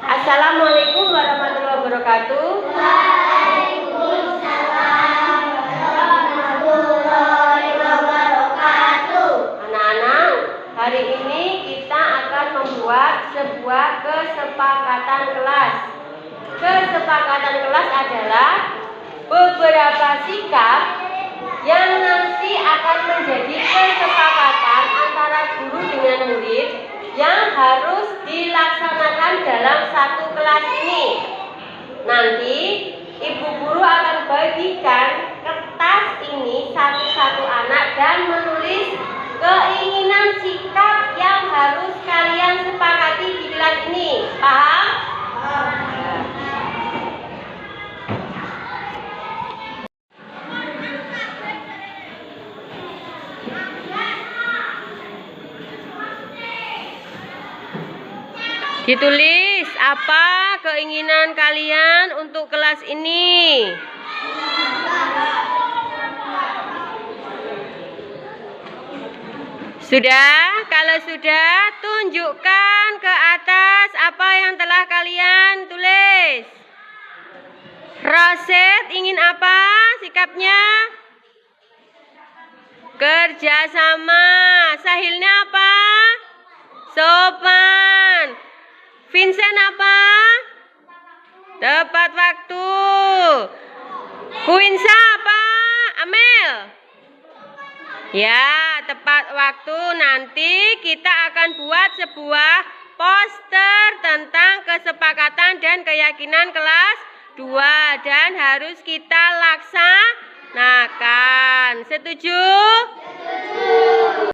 Assalamualaikum warahmatullahi wabarakatuh. Waalaikumsalam warahmatullahi wabarakatuh. Anak-anak, hari ini kita akan membuat sebuah kesepakatan kelas. Kesepakatan kelas adalah beberapa sikap yang nanti akan menjadi kesepakatan antara guru dengan murid yang harus dilaksanakan dalam satu kelas ini. Nanti ibu guru akan bagikan kertas ini satu-satu anak dan menulis keinginan sikap yang harus kalian sepakati di kelas ini. Paham? Ditulis apa keinginan kalian untuk kelas ini. Sudah? Kalau sudah, tunjukkan ke atas apa yang telah kalian tulis. Roset ingin apa sikapnya? Kerjasama. Sahilnya apa? Sopan. Vincent apa? Tepat waktu. Kuinsa apa? Amel? Ya, tepat waktu. Nanti kita akan buat sebuah poster tentang kesepakatan dan keyakinan kelas 2 dan harus kita laksanakan. Setuju? Setuju.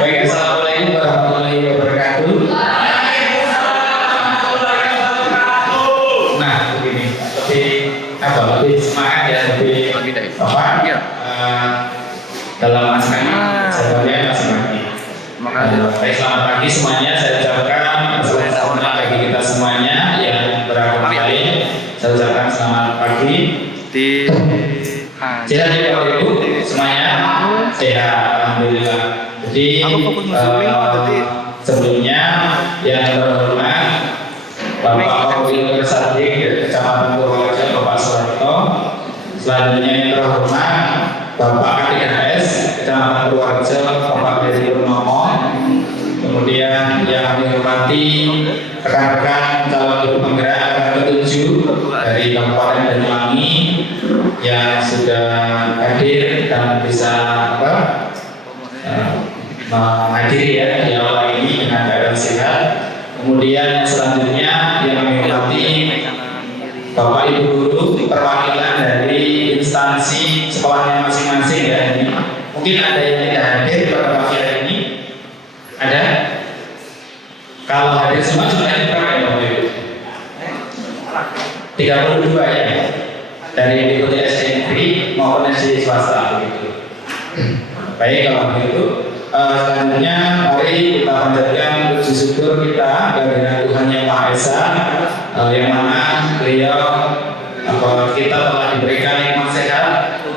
Baik, assalamualaikum warahmatullahi wabarakatuh. Nah, begini, lebih semangat ya, lebih apa? Dalam aspek sebenarnya masih pagi. Baik, selamat pagi semuanya. Saya ucapkan selamat bagi kita semuanya yang beragama lain. Saya ucapkan selamat pagi. Sehat ya Bapak Ibu semuanya. Sehat, alhamdulillah. Jadi sebelumnya yang terhormat Bapak Wili Sadik Kecamatan Purworejo Bapak Soeharto. Selanjutnya yang terhormat Bapak KTHS Kecamatan Purworejo Bapak Heri Purnomo. Kemudian yang kami hormati rekan-rekan calon ibu penggerak ketujuh dari Kabupaten Banyuwangi yang sudah hadir dan bisa menghadiri ya di awal ini dengan keadaan sehat. Kemudian selanjutnya yang kami hormati Bapak Ibu guru perwakilan dari instansi sekolahnya masing-masing ya. Ini mungkin ada yang tidak hadir pada pagi hari ini. Ada? Kalau hadir semua jumlahnya berapa ya Bapak Ibu? 32 ya. Dari mengikuti SD negeri maupun SD swasta begitu. Baik, kalau begitu selanjutnya mari kita panjatkan puji syukur kita kehadirat Tuhan Yang Maha Esa yang mana beliau kita telah diberikan nikmat sehat,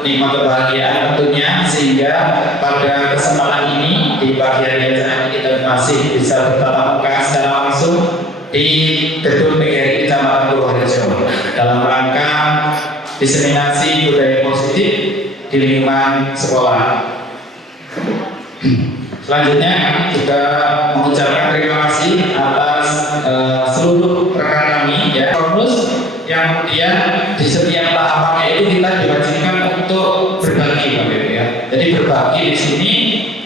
nikmat kebahagiaan tentunya, sehingga pada kesempatan ini di pagi hari ini kita masih bisa bertatap muka secara langsung di gedung PGRI Kecamatan Purworejo dalam rangka diseminasi budaya positif di lingkungan sekolah. Selanjutnya kami juga mengucapkan terima kasih atas seluruh rekan kami ya, bonus yang kemudian di setiap tahapannya itu kita diwajibkan untuk berbagi ya. Jadi berbagi di sini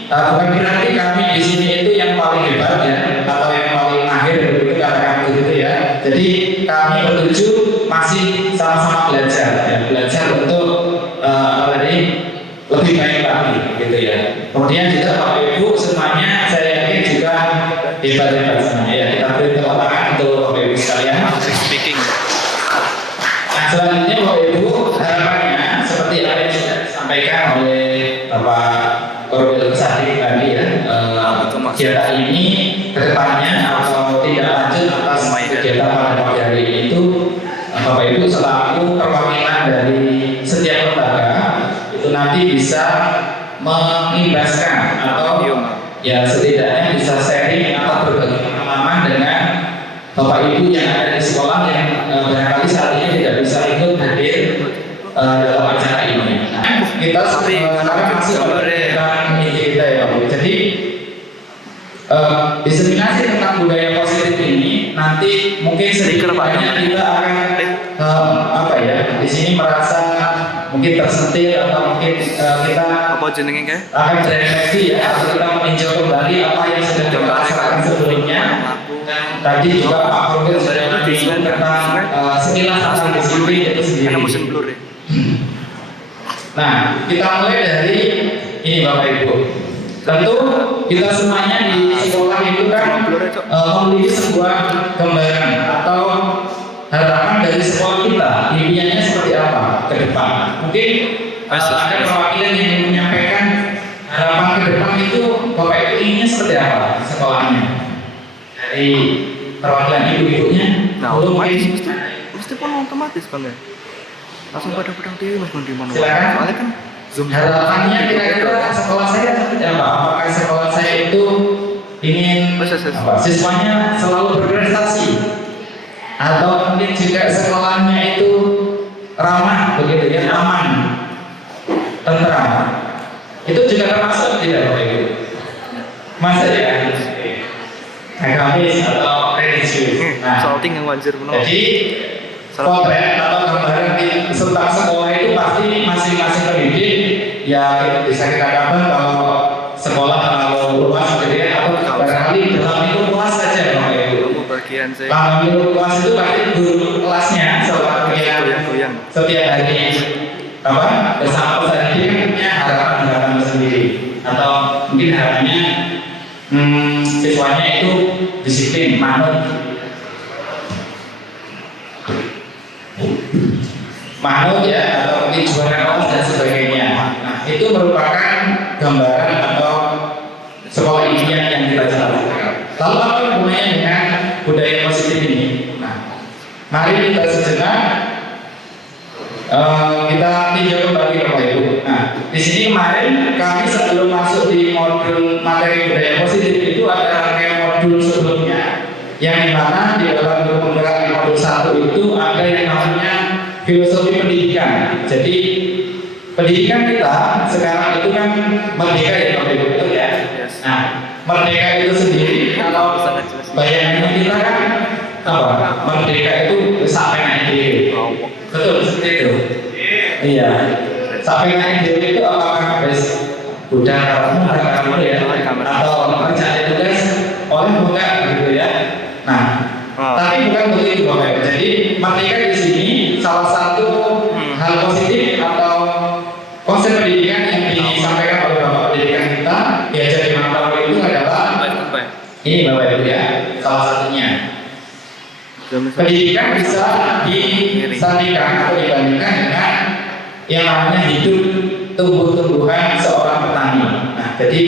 bukan berarti kami di sini itu yang paling hebat ya atau yang paling akhir begitu katakan begitu ya. Jadi kami bertujuh masih sama-sama belajar ya, belajar untuk lebih baik lagi gitu ya. Kemudian juga Bapak Ibu semuanya saya yakin juga hebat-hebat semuanya ya. Kita beri tepuk tangan untuk Bapak Ibu sekalian. Speaking. Nah selanjutnya Bapak Ibu harapannya seperti apa yang sudah disampaikan oleh Bapak Korwil Kesadi tadi ya, kegiatan ini kedepannya atau tidak lanjut atas kegiatan pada pagi hari ini itu Bapak Ibu selaku perwakilan dari setiap lembaga itu nanti bisa mengimbaskan atau ya setidaknya bisa sharing atau berbagi pengalaman dengan Bapak Ibu yang ada di sekolah yang barangkali saat ini tidak bisa ikut hadir dalam acara ini. Nah, kita sekarang masih pada inti kita ya Pak Bu. Jadi diseminasi tentang budaya positif ini nanti mungkin sedikit banyak kita akan apa ya di sini merasa mungkin tersentil atau mungkin kita akan berefleksi ya atau kita meninjau kembali apa yang sudah kita rasakan sebelumnya. Tadi juga Pak Korwil sudah menyinggung tentang sekilas tentang disiplin itu sendiri. Nah, kita mulai dari ini Bapak Ibu. Tentu kita semuanya di sekolah itu kan memiliki sebuah gambaran atau harapan dari sekolah kita. Impiannya seperti apa ke depan? Mungkin ada perwakilan yang menyampaikan harapan ke depan itu Bapak Ibu inginnya seperti apa sekolahnya? Dari perwakilan ibu-ibunya? Nah, otomatis mesti pun otomatis kan ya. Langsung pada pedang TV mas di mana? Soalnya kan Zoom. Harapannya kira-kira sekolah saya seperti apa? Apakah sekolah saya itu ingin siswanya selalu berprestasi atau mungkin juga sekolahnya itu ramah begitu ya, aman, tentram? Itu juga termasuk tidak Bapak Ibu? Masa ya? Agamis atau religius. Nah, salting yang wajar benar. jadi potret atau gambaran tentang sekolah itu pasti masing-masing pendidik ya bisa kita katakan kalau sekolah terlalu luas gitu ya atau barangkali dalam itu luas saja Bapak Ibu. Dalam itu luas itu berarti guru kelasnya setiap hari apa bersama peserta didik kan punya harapan sendiri atau mungkin harapannya siswanya itu disiplin, manut ya atau mungkin juara kelas dan sebagainya. Nah, itu merupakan gambaran atau sekolah impian yang kita jalankan. Lalu apa hubungannya dengan budaya positif ini? Nah, mari kita sejenak kita tinjau kembali Bapak Ibu. Nah, di sini kemarin kami sebelum masuk di modul materi budaya positif itu ada rangkaian modul sebelumnya yang dimana di dalam pemberantasan modul 1 itu ada yang namanya filosofi pendidikan. Jadi pendidikan kita sekarang itu kan merdeka ya Bapak Ibu betul ya. Nah, merdeka itu sendiri kalau bayangan kita kan apa? Merdeka itu sampai naik diri. Betul seperti itu. Iya. Sampai naik diri itu apakah habis udah kamu ya atau mencari tugas oleh bukan begitu ya. Nah, tapi bukan begitu Bapak Ibu. Jadi merdeka di sini salah satu hal positif atau konsep pendidikan yang disampaikan oleh Bapak pendidikan kita diajar di Makassar itu adalah ini Bapak Ibu ya, salah satunya pendidikan bisa disandingkan atau dibandingkan dengan yang namanya hidup tumbuh-tumbuhan seorang petani. Nah, jadi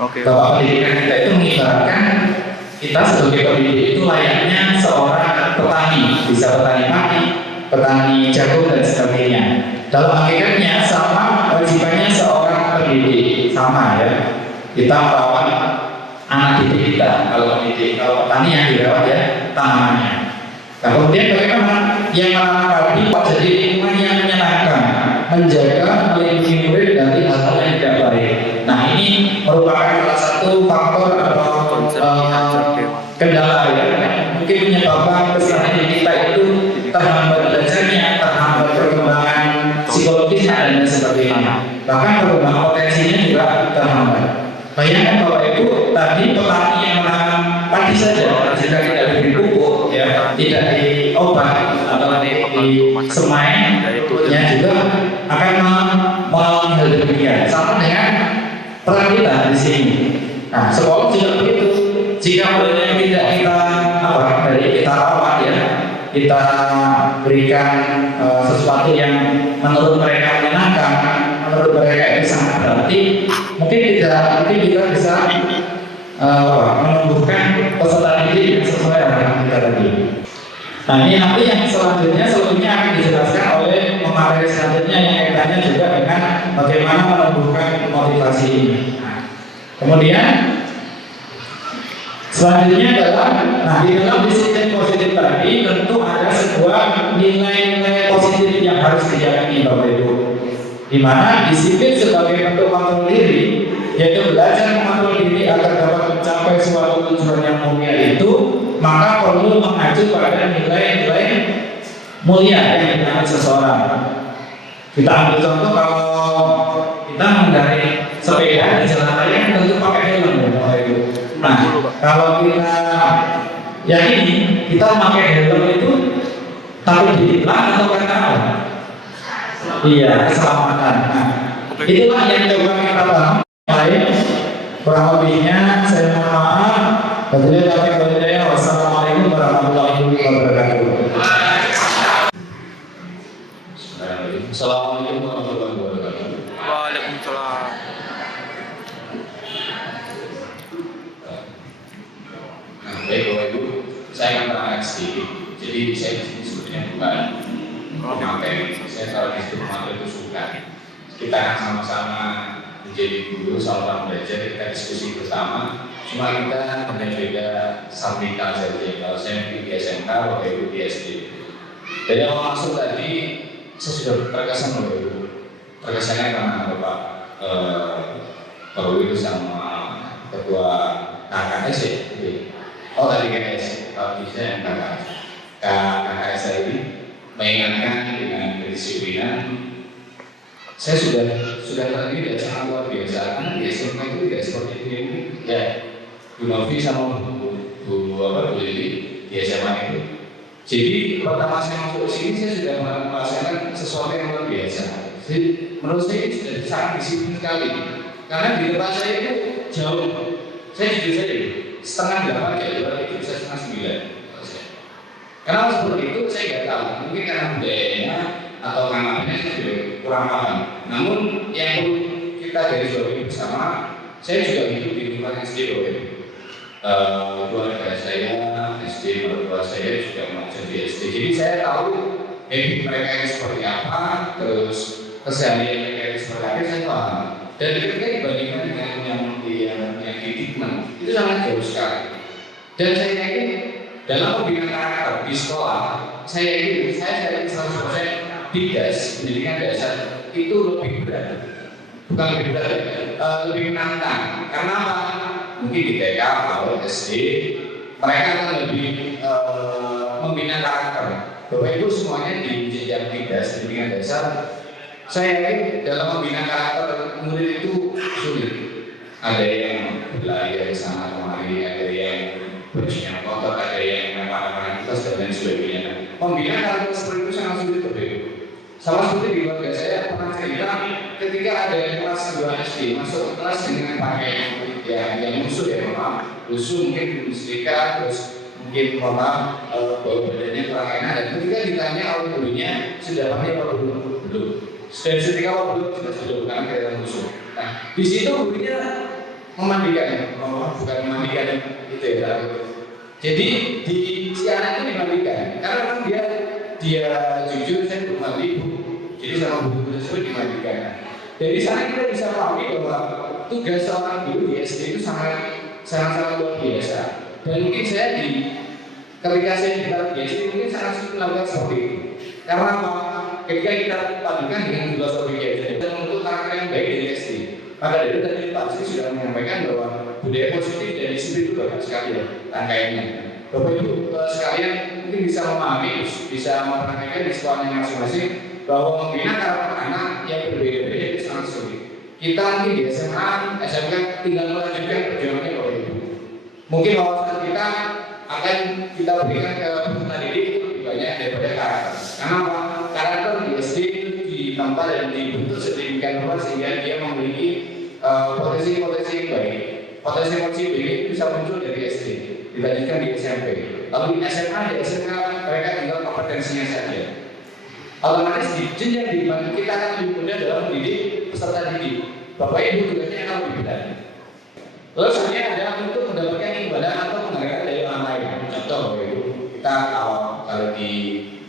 Bapak pendidikan kita itu mengibaratkan kita sebagai pendidik itu layaknya seorang petani, bisa petani padi, petani jagung dan sebagainya. Dalam hakikatnya sama wajibannya seorang pendidik, sama ya. Kita merawat anak didik kita, kalau pendidik, kalau petani yang dirawat ya tanamannya. Nah, kemudian bagaimana yang menanam padi jadi lingkungan yang menyenangkan, menjaga melindungi murid dari hal-hal yang tidak baik. Nah, ini merupakan salah satu faktor atau kendala ya, mungkin menyebabkan peserta didik kita itu terhambat belajarnya, terhambat perkembangan psikologisnya dan sebagainya. Bahkan perkembangan potensinya juga terhambat. Bayangkan Bapak Ibu, tadi petani yang menanam padi saja jika tidak diberi pupuk, ya, tidak diobat atau di semai, ya juga akan mengalami hal demikian. Sama dengan peran kita di sini. Nah, sekolah juga begitu. Jika muridnya tidak kita rawat ya, kita berikan sesuatu yang menurut mereka menyenangkan, menurut mereka itu sangat berarti, mungkin kita bisa menumbuhkan peserta didik yang sesuai dengan kita tadi. Nah, ini nanti yang selanjutnya akan dijelaskan oleh pemateri selanjutnya yang kaitannya juga dengan bagaimana menumbuhkan motivasi ini. Nah, kemudian selanjutnya adalah, nah di dalam disiplin positif tadi tentu ada sebuah nilai-nilai positif yang harus diyakini Bapak Ibu. Di mana disiplin sebagai bentuk kontrol diri, yaitu belajar mengontrol diri agar dapat mencapai suatu tujuan yang mulia itu, maka perlu mengacu pada nilai-nilai mulia yang dimiliki seseorang. Kita ambil contoh, kalau kita mengendarai sepeda di jalan raya tentu pakai helm ya Bapak Ibu. Nah, kalau kita yakini kita pakai helm itu takut ditilang atau karena apa? Iya, keselamatan. Nah, itulah yang coba kita bangun. Baik, kurang lebihnya saya mohon maaf. Wassalamualaikum warahmatullahi wabarakatuh. Assalamualaikum warahmatullahi wabarakatuh. Waalaikumsalam. Nah, baik Bapak Ibu, saya akan terangkan sedikit. Jadi saya di sini sebetulnya bukan pemateri. Saya kalau di situ pemateri itu suka. Kita akan sama-sama menjadi guru, sama-sama belajar, kita diskusi bersama. Cuma kita beda-beda sampingan saja. Kalau saya di SMK, Bapak Ibu di SD. Dari awal masuk tadi, saya sudah terkesan Bapak Ibu. Terkesannya karena Bapak Bapak itu sama ketua KKS ya. Oh tadi KKS, kalau bisa yang KKS ini mengingatkan dengan kedisiplinan. Saya sudah tadi sangat luar biasa. Karena di SMK itu tidak seperti ini ya. Bu Novi sama Bu Lili di SMA itu. Jadi pertama saya masuk ke sini saya sudah merasakan sesuatu yang luar biasa. Jadi menurut saya sudah sangat disiplin sekali. Karena di tempat saya itu jauh. Saya jujur saja, setengah 8 ya, itu bisa setengah 9. Kenapa seperti itu saya nggak tahu. Mungkin karena budayanya atau karena saya juga kurang paham. Namun yang perlu kita garis bawahi bersama, saya juga hidup di lingkungan SD keluarga saya, SD mertua saya juga mengajar di SD. Jadi saya tahu habit mereka ini seperti apa, terus keseharian mereka ini seperti apa, saya paham. Dan ketika dibandingkan dengan yang di Dikmen, itu sangat jauh sekali. Dan saya yakin dalam pembinaan karakter di sekolah, saya yakin 100% Didas, pendidikan dasar itu lebih berat. Bukan lebih berat, lebih menantang. Karena apa? Mungkin di TK atau SD mereka akan lebih membina karakter. Bapak Ibu semuanya di jenjang Didas, pendidikan dasar, saya yakin dalam membina karakter murid itu sulit. Ada yang berlari dari sana kemari, ada yang berjinak kotor, ada yang memang kita dan lain sebagainya. Membina karakter seperti itu sangat sulit Bapak Ibu. Sama seperti di keluarga saya pernah cerita ketika ada yang kelas 2 SD masuk ke kelas dengan pakaian yang musuh ya maaf, lusuh mungkin setrika, terus mungkin maaf bau badannya kurang enak. Dan ketika ditanya oleh gurunya sudah pakai apa belum? Dan setrika apa belum? Sudah bukan kelihatan musuh. Nah di situ gurunya memandikan, bukan memandikan itu ya. Jadi di si anak itu dimandikan karena memang dia jujur saya belum mandi bu. Jadi sama buku tersebut dimandikan. Dari sana kita bisa pahami bahwa tugas seorang guru di SD itu sangat luar biasa. Dan mungkin saya ketika saya di SD mungkin sangat sulit melakukan seperti itu. Karena apa? Ketika kita padukan dengan filosofi SD dan untuk karakter yang baik dari SD, maka dari tadi Pak Sri sudah menyampaikan bahwa budaya positif dan disiplin itu banyak sekali ya rangkaiannya. Bapak Ibu sekalian mungkin bisa memahami, bisa menerangkan di sekolahnya masing-masing bahwa membina karakter anak yang berbeda-beda itu sangat sulit. Kita mungkin di SMA, SMK tinggal melanjutkan perjuangannya Bapak Ibu. Mungkin wawasan kita akan kita berikan ke peserta didik itu lebih banyak daripada karakter. Karena apa? Karakter di SD itu ditempa dan dibentuk sedemikian rupa sehingga dia memiliki potensi-potensi yang baik. Potensi-potensi baik itu bisa muncul dari SD, dilanjutkan di SMP. Lalu di SMA, di SMK mereka tinggal kompetensinya saja. Otomatis di jenjang di mana kita akan lebih mudah dalam mendidik peserta didik. Bapak Ibu tugasnya akan lebih benar. Lalu selanjutnya adalah untuk mendapatkan imbalan atau penghargaan dari orang lain. Contoh Bapak Ibu, kita kalau di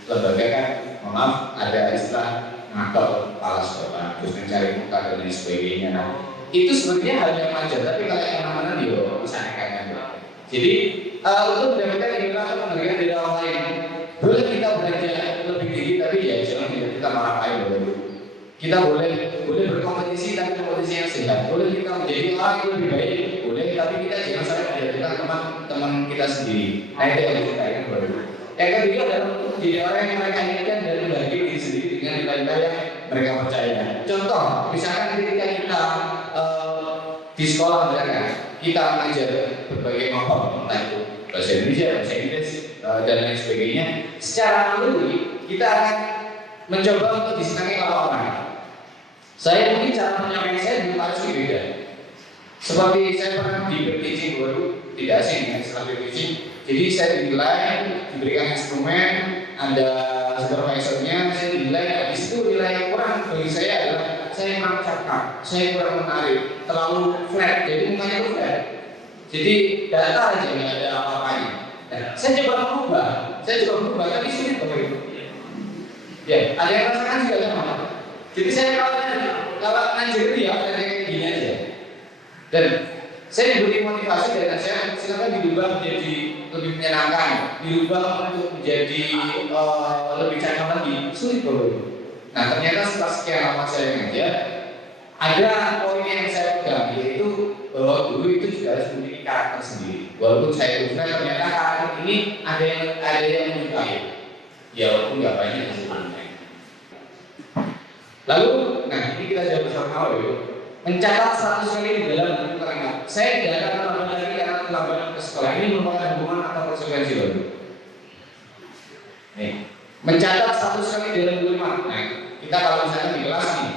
lembaga kan, mohon maaf, ada istilah ngator kepala sekolah, terus mencari muka dan lain sebagainya. Nah, itu sebenarnya hal yang wajar, tapi kalau yang mana-mana dia bisa nekat. Jadi untuk mendapatkan imbalan atau penghargaan dari orang lain, boleh kita belajar lebih tinggi, tapi ya jangan kita marah-marahin Bapak Ibu. Kita boleh berkompetisi tapi kompetisi yang sehat. Boleh kita menjadi orang yang lebih baik, boleh, tapi kita jangan sampai menjadikan teman-teman kita sendiri. Nah itu yang kita ingat Bapak. Yang kedua adalah untuk menjadi orang yang mereka inginkan dan membagi diri sendiri dengan nilai-nilai yang mereka percaya. Contoh, misalkan ketika kita di sekolah mereka, kita mengajar berbagai macam, entah itu bahasa Indonesia, bahasa Inggris, dan lain sebagainya. Secara naluri kita akan mencoba untuk disenangi orang-orang. Saya mungkin cara menyampaikan saya belum harus beda. Seperti saya pernah di teaching baru, tidak asing dengan istilah teaching. Jadi saya dinilai, diberikan instrumen, ada supervisornya, saya dinilai. Habis itu nilai yang kurang bagi saya adalah saya kurang cakap, saya kurang menarik, terlalu flat, jadi mukanya itu flat. Jadi data aja nggak ada apa-apanya. Nah, saya coba berubah, tapi sulit Bapak Ibu. Ya, ada yang rasakan juga sama. Jadi saya kalau ngajar dia kayak gini aja. Dan saya diberi motivasi dari saya, silakan dirubah menjadi lebih menyenangkan, dirubah untuk menjadi lebih cakap lagi. Sulit Bapak Ibu. Nah ternyata setelah sekian lama saya ngajar, ada poin yang saya pegang, yaitu bahwa guru itu juga harus memiliki karakter sendiri. Walaupun saya lupa, ternyata karakter ini ada yang menyukai. Ya walaupun nggak banyak sebenarnya. Lalu, nah ini kita jawab bersama ya. Mencatat 100 kali di dalam buku kalimat. Saya tidak akan terlambat lagi karena terlambat ke sekolah. Ini merupakan hubungan atau konsekuensi baru. Nih, mencatat 100 kali di dalam buku kalimat. Nah, kita kalau misalnya di kelas nih,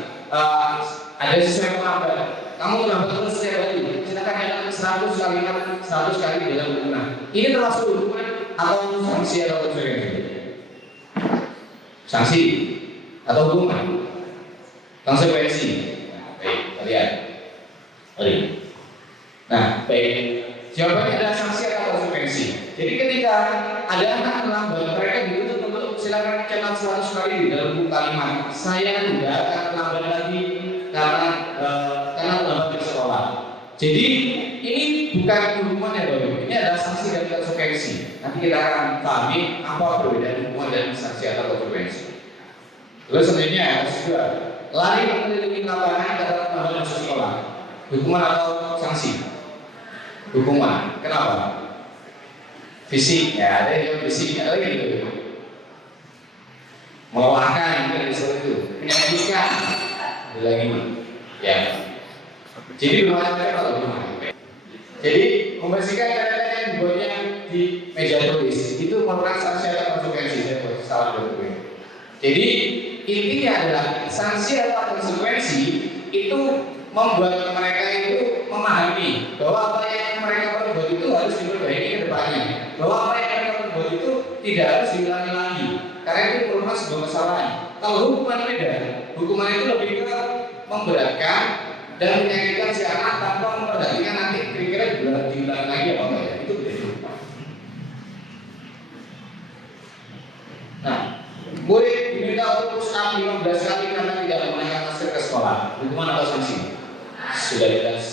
ada siswa yang terlambat. Kamu terlambat terus setiap hari. Silakan catat 100 kalimat, 100 kali di dalam buku. Nah, ini termasuk hukuman atau sanksi atau konsekuensi? Sanksi atau hukuman? Konsekuensi. Nah, baik, lihat. Nah, baik. Jawabannya adalah sanksi atau konsekuensi. Jadi ketika ada anak terlambat, mereka dituntut untuk silakan catat 100 kali di dalam buku kalimat. Saya tidak akan terlambat lagi karena terlambat di sekolah. Jadi ini bukan hukuman ya Bapak. Ini adalah sanksi dan konsekuensi. Nanti kita akan pahami apa perbedaan hukuman dan sanksi atau konsekuensi. Lalu sebenarnya juga lari mengelilingi lapangan karena terlambat di sekolah. Hukuman atau sanksi? Hukuman. Kenapa? Fisik, ya ada yang fisiknya lagi gitu. Melelahkan dari itu, menyakitkan, ada lagi, ya. Jadi bermacam kalau gimana? Jadi membersihkan catatan yang dibuatnya di meja tulis itu merupakan sanksi atau konsekuensi. Saya buat salah dulu. Jadi intinya adalah sanksi atau konsekuensi itu membuat mereka itu memahami bahwa apa yang mereka perbuat itu harus diperbaiki ke depannya, bahwa apa yang mereka perbuat itu tidak harus diulangi lagi karena itu merupakan sebuah kesalahan. Kalau hukuman beda, hukuman itu lebih ke memberatkan dan menyakitkan si anak tanpa memperhatikan nanti kira-kira diulangi lagi apa enggak ya, itu beda. Nah, murid diminta untuk push up 15 kali karena tidak menggunakan masker ke sekolah. Hukuman atau sanksi? Sudah jelas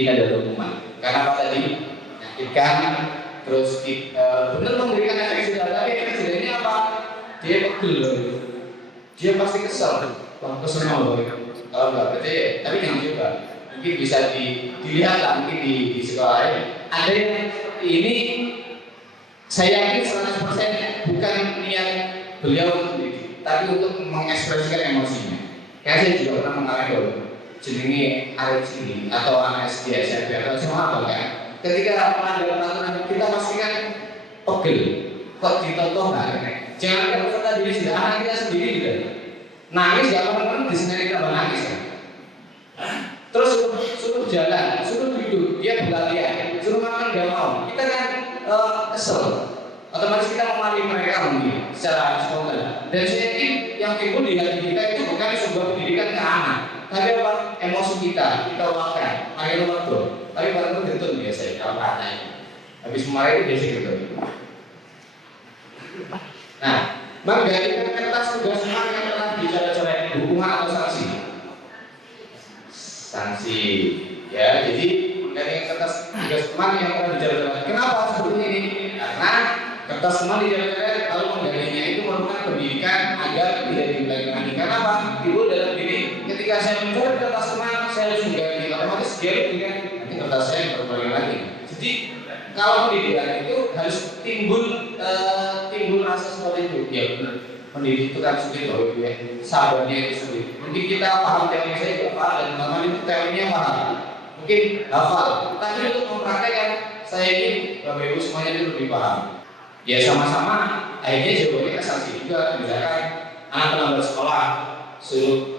ini adalah hukuman. Karena apa tadi? Menyakitkan, terus benar memberikan efek jerah. Tapi efek jerah ini apa? Dia pegel, dia pasti kesel. Kesel mau kalau nggak percaya, tapi jangan coba. Mungkin bisa dilihat lah, mungkin di sekolah ini. Ada yang seperti ini. Saya yakin 100% bukan niat beliau sendiri, tapi untuk mengekspresikan emosinya. Kayak saya juga pernah mengalami dulu jenenge Arif sini atau anak SD, SMP atau SMA bahkan ketika melanggar peraturan kita pastikan pegel kok ditonton nggak kena. Jangan peserta diri sendiri, anak kita sendiri juga Nangis gak apa-apa, di sini tambah nangis kan. Terus suruh jalan, suruh duduk, dia berlarian, suruh makan gak mau. Kita kan kesel, otomatis kita memahami mereka mungkin secara spontan. Dan saya yakin yang timbul di hati kita itu bukan sebuah pendidikan ke anak, tapi apa? Emosi kita luapkan, akhirnya waktu. Tapi baru itu betul biasa, kalau katanya. Habis kemarin itu biasa gitu. Nah, menggantikan kertas tugas yang telah dicoret-coret hukuman atau sanksi? Sanksi, ya. Jadi menggantikan kertas tugas teman yang telah dicoret-coret. Kenapa seperti ini? Karena kertas teman dicoret-coret, kalau menggantinya itu merupakan pendidikan agar tidak diulangi lagi. Kenapa? Ibu dalam diri, ketika saya mencoret kertas teman, saya harus mengganti. Otomatis dia dengan nanti kertas saya berulang lagi. Jadi kalau pendidikan itu harus timbul rasa seperti itu. Ya benar. Pendidik itu kan sulit loh, ya. Sabarnya itu sulit. Mungkin kita paham teori saya juga paham dan teman-teman itu teorinya paham. Mungkin hafal. Tapi untuk mempraktekkan saya ingin Bapak Ibu semuanya itu lebih paham. Ya sama-sama. Akhirnya jawabannya sanksi juga. Misalkan anak teman bersekolah suruh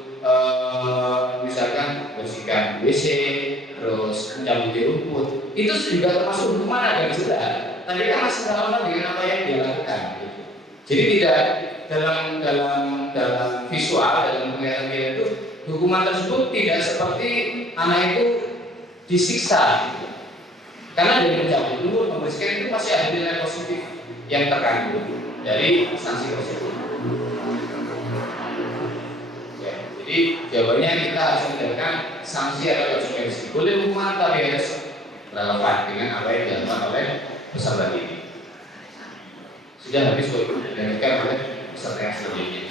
misalkan bersihkan WC, terus mencabuti rumput, itu juga termasuk hukuman agak jelas. Tapi kan masih sama dengan apa yang dia lakukan. Gitu. Jadi tidak dalam visual, dalam penglihatan dia itu hukuman tersebut tidak seperti anak itu disiksa. Gitu. Karena dari mencabut rumput, membersihkan itu masih ada nilai positif yang terkandung dari sanksi tersebut. Jadi jawabannya kita harus mendengarkan sanksi atau konsekuensi. Boleh hukuman tapi harus relevan dengan apa yang dilakukan oleh peserta didik. Sudah habis Bu, dilanjutkan oleh peserta yang selanjutnya.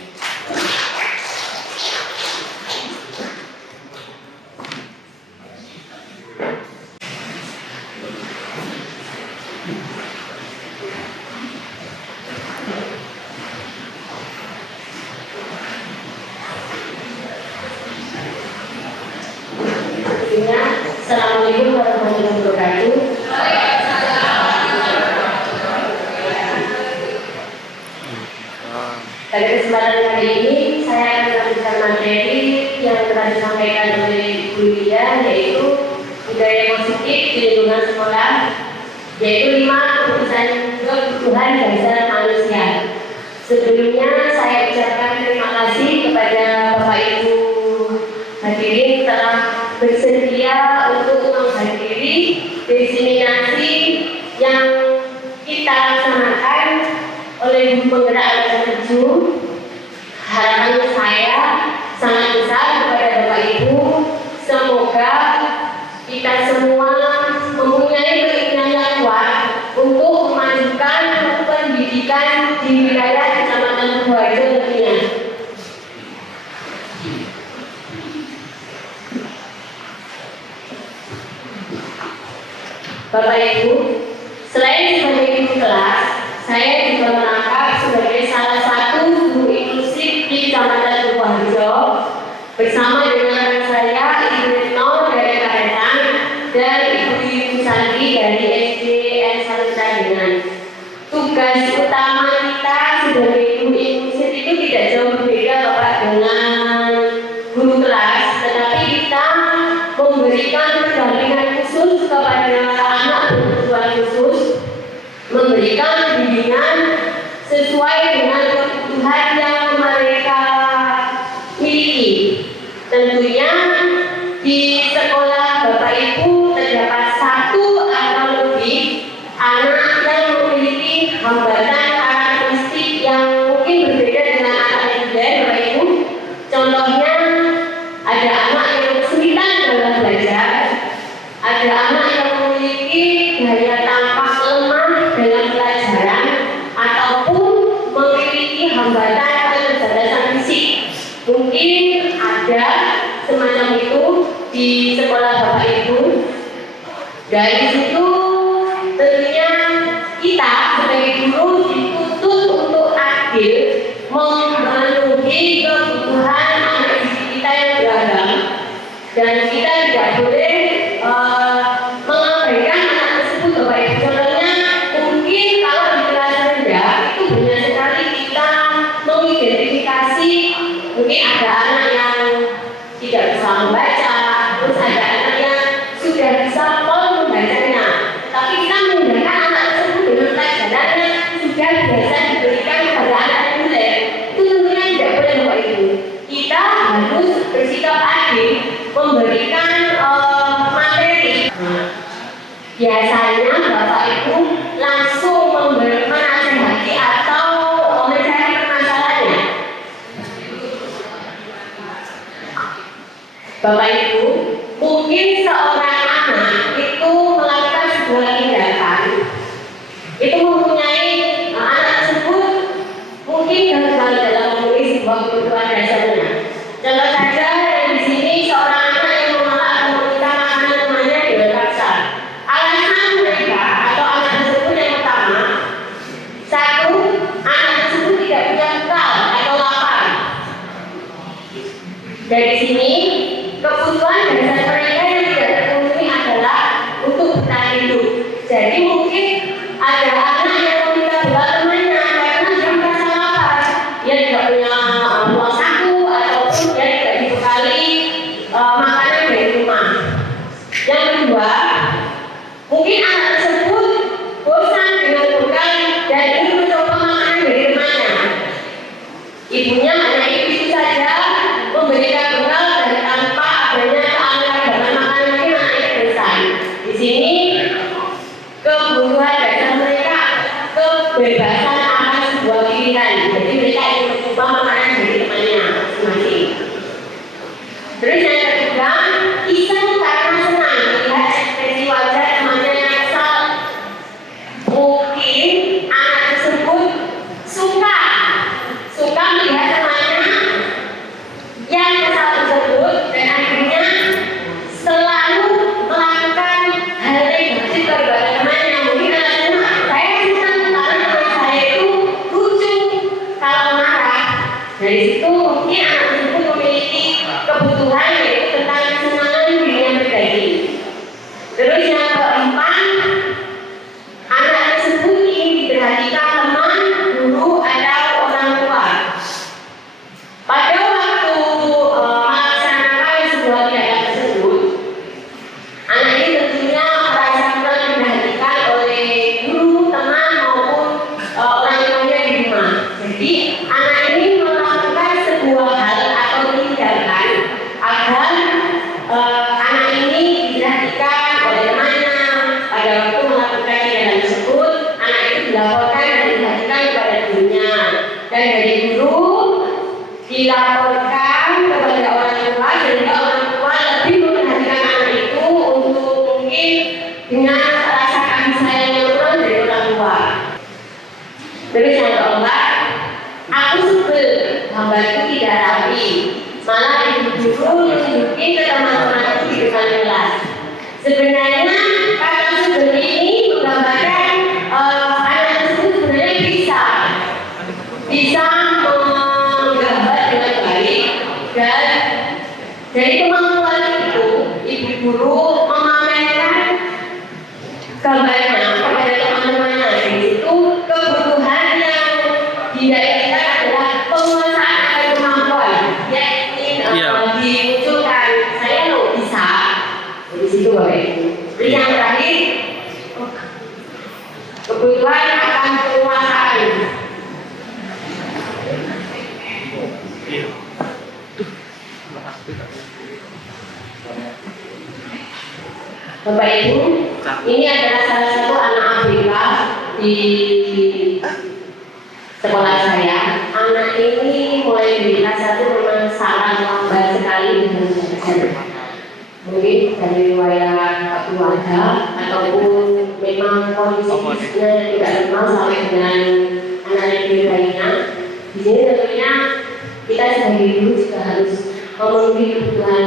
Assalamualaikum warahmatullahi wabarakatuh. Pada kesempatan kali ini saya akan melanjutkan materi yang telah disampaikan oleh Bu Lydia, yaitu budaya positif di lingkungan sekolah, yaitu 5 kebutuhan dasar manusia. Sebelumnya saya ucapkan terima kasih kepada Bapak Ibu hadirin telah bersedia untuk menghadiri diseminasi yang kita laksanakan oleh penggerak alat terjun. Harapan saya sangat besar kepada Bapak Ibu, semoga kita semua mempunyai keinginan yang kuat untuk memajukan pendidikan di wilayah Kecamatan Purworejo tentunya. Bapak Ibu, selain sebagai guru kelas, saya juga merangkap sebagai salah satu guru inklusif di Kecamatan Purworejo bersama dengan rekan saya Ibu Retno dari Karetan dan Ibu Santi dari SDN Sarutadengan. Tugas utama kita sebagai guru inklusif itu tidak jauh berbeda Bapak dengan guru kelas, tetapi kita memberikan pendampingan khusus kepada anak berkebutuhan khusus, memberikan bimbingan sesuai dengan kebutuhan yang mereka miliki. Tentunya di sekolah Bapak Ibu terdapat 1 atau lebih anak yang memiliki hambatan karakteristik yang mungkin berbeda dengan anak yang lain, Bapak Ibu. Contohnya ada anak yang kesulitan dalam belajar, ada anak yang memiliki daya tampak lemah dalam pelajaran, ataupun memiliki hambatan keterbatasan fisik. Mungkin ada semacam itu di sekolah Bapak Ibu. Dari situ tentunya kita sebagai guru dituntut untuk adil memenuhi kebutuhan anak didik kita yang beragam, dan kita tidak boleh mengabaikan anak tersebut Bapak Ibu. Contohnya mungkin kalau di kelas rendah itu banyak sekali kita mengidentifikasi mungkin Mungkin ada anak yang tidak bisa membaca, terus ada anak yang sudah bisa membacanya. Tapi kita menggunakan anak tersebut dengan pelajaran yang sudah biasa diberikan kepada anak yang bule. Itu tentunya tidak boleh Bapak Ibu. Kita harus bersikap adil memberikan materi. Biasanya Bapak Ibu langsung menasihati atau mencari permasalahannya. Bapak Ibu, mungkin seorang anak itu melakukan sebuah tindakan, itu mempunyai anak tersebut mungkin gagal dalam memenuhi sebuah kebutuhan dasarnya. Contoh saja di sini seorang anak yang menolak atau meminta makanan temannya dengan paksa. Alasan mereka atau anak tersebut yang pertama, satu, anak tersebut tidak punya bekal atau lapar. Dari sini kebutuhan dasar mereka yang tidak terpenuhi adalah untuk bertahan hidup. Jadi mungkin ada anak yang meminta bekal temannya karena dia merasa lapar, dia tidak punya uang saku ataupun dia tidak dibekali makanan dari rumah. Yang kedua, mungkin anak tersebut bosan dengan bekal dan ingin mencoba makanan dari temannya. Ibunya hanya itu saja memberikan bekal dan tanpa adanya keanekaragaman makanan mungkin anaknya bosan. Di sini kebutuhan dasar mereka kebebasan akan sebuah pilihan. Jadi mereka ingin mencoba makanan dari temannya masing-masing. Terus yang ketiga, iseng karena senang melihat ekspresi wajah temannya yang kesal. Mungkin anak tersebut suka melihat temannya yang kesal tersebut dan akhirnya selalu melakukan hal negatif kepada temannya. Mungkin anak saya senang karena teman saya itu lucu kalau marah. Dari situ mungkin anak tersebut memiliki kebutuhan yaitu tentang kesenangan dirinya pribadi. Terus yang keempat, anak tersebut ingin diperhatikan teman, guru, atau orang tua. Pada waktu melaksanakan sebuah kegiatan tersebut, anak ini tentunya merasa kurang diperhatikan oleh guru, teman, maupun orang tuanya di rumah. Jadi anak ini melakukan sebuah hal atau tindakan agar anak ini diperhatikan oleh temannya. Pada waktu melakukan kegiatan tersebut, anak itu dilaporkan dan diperhatikan kepada gurunya, dan dari guru dilaporkan kepada orang tua sehingga orang tua lebih memperhatikan anak itu untuk mungkin dengan rasa kasih sayang yang kurang dari orang tua. Terus yang keempat, aku sebel gambarku tidak rapi, malah ibu guru menunjukin ke teman-temanku di depan kelas. Sebenarnya kata sebel ini menggambarkan anak tersebut sebenarnya bisa menggambar dengan baik, dan dari kemampuan itu ibu guru memamerkan gambarnya kepada teman-temannya. Dari situ kebutuhan yang diinginkan adalah penguasaan akan kemampuan. Dia ingin dimunculkan, saya lo bisa. Dari situ Bapak Ibu. Terus yang terakhir, kebutuhan akan penguasaan. Bapak Ibu, ini adalah salah satu anak ABK di sekolah saya. Anak ini mulai dari kelas 1 memang sangat lambat sekali dengan belajar. Mungkin dari riwayat keluarga ataupun memang kondisi fisiknya tidak normal sampai dengan anak yang lainnya. Di sini tentunya kita sebagai guru juga harus memenuhi kebutuhan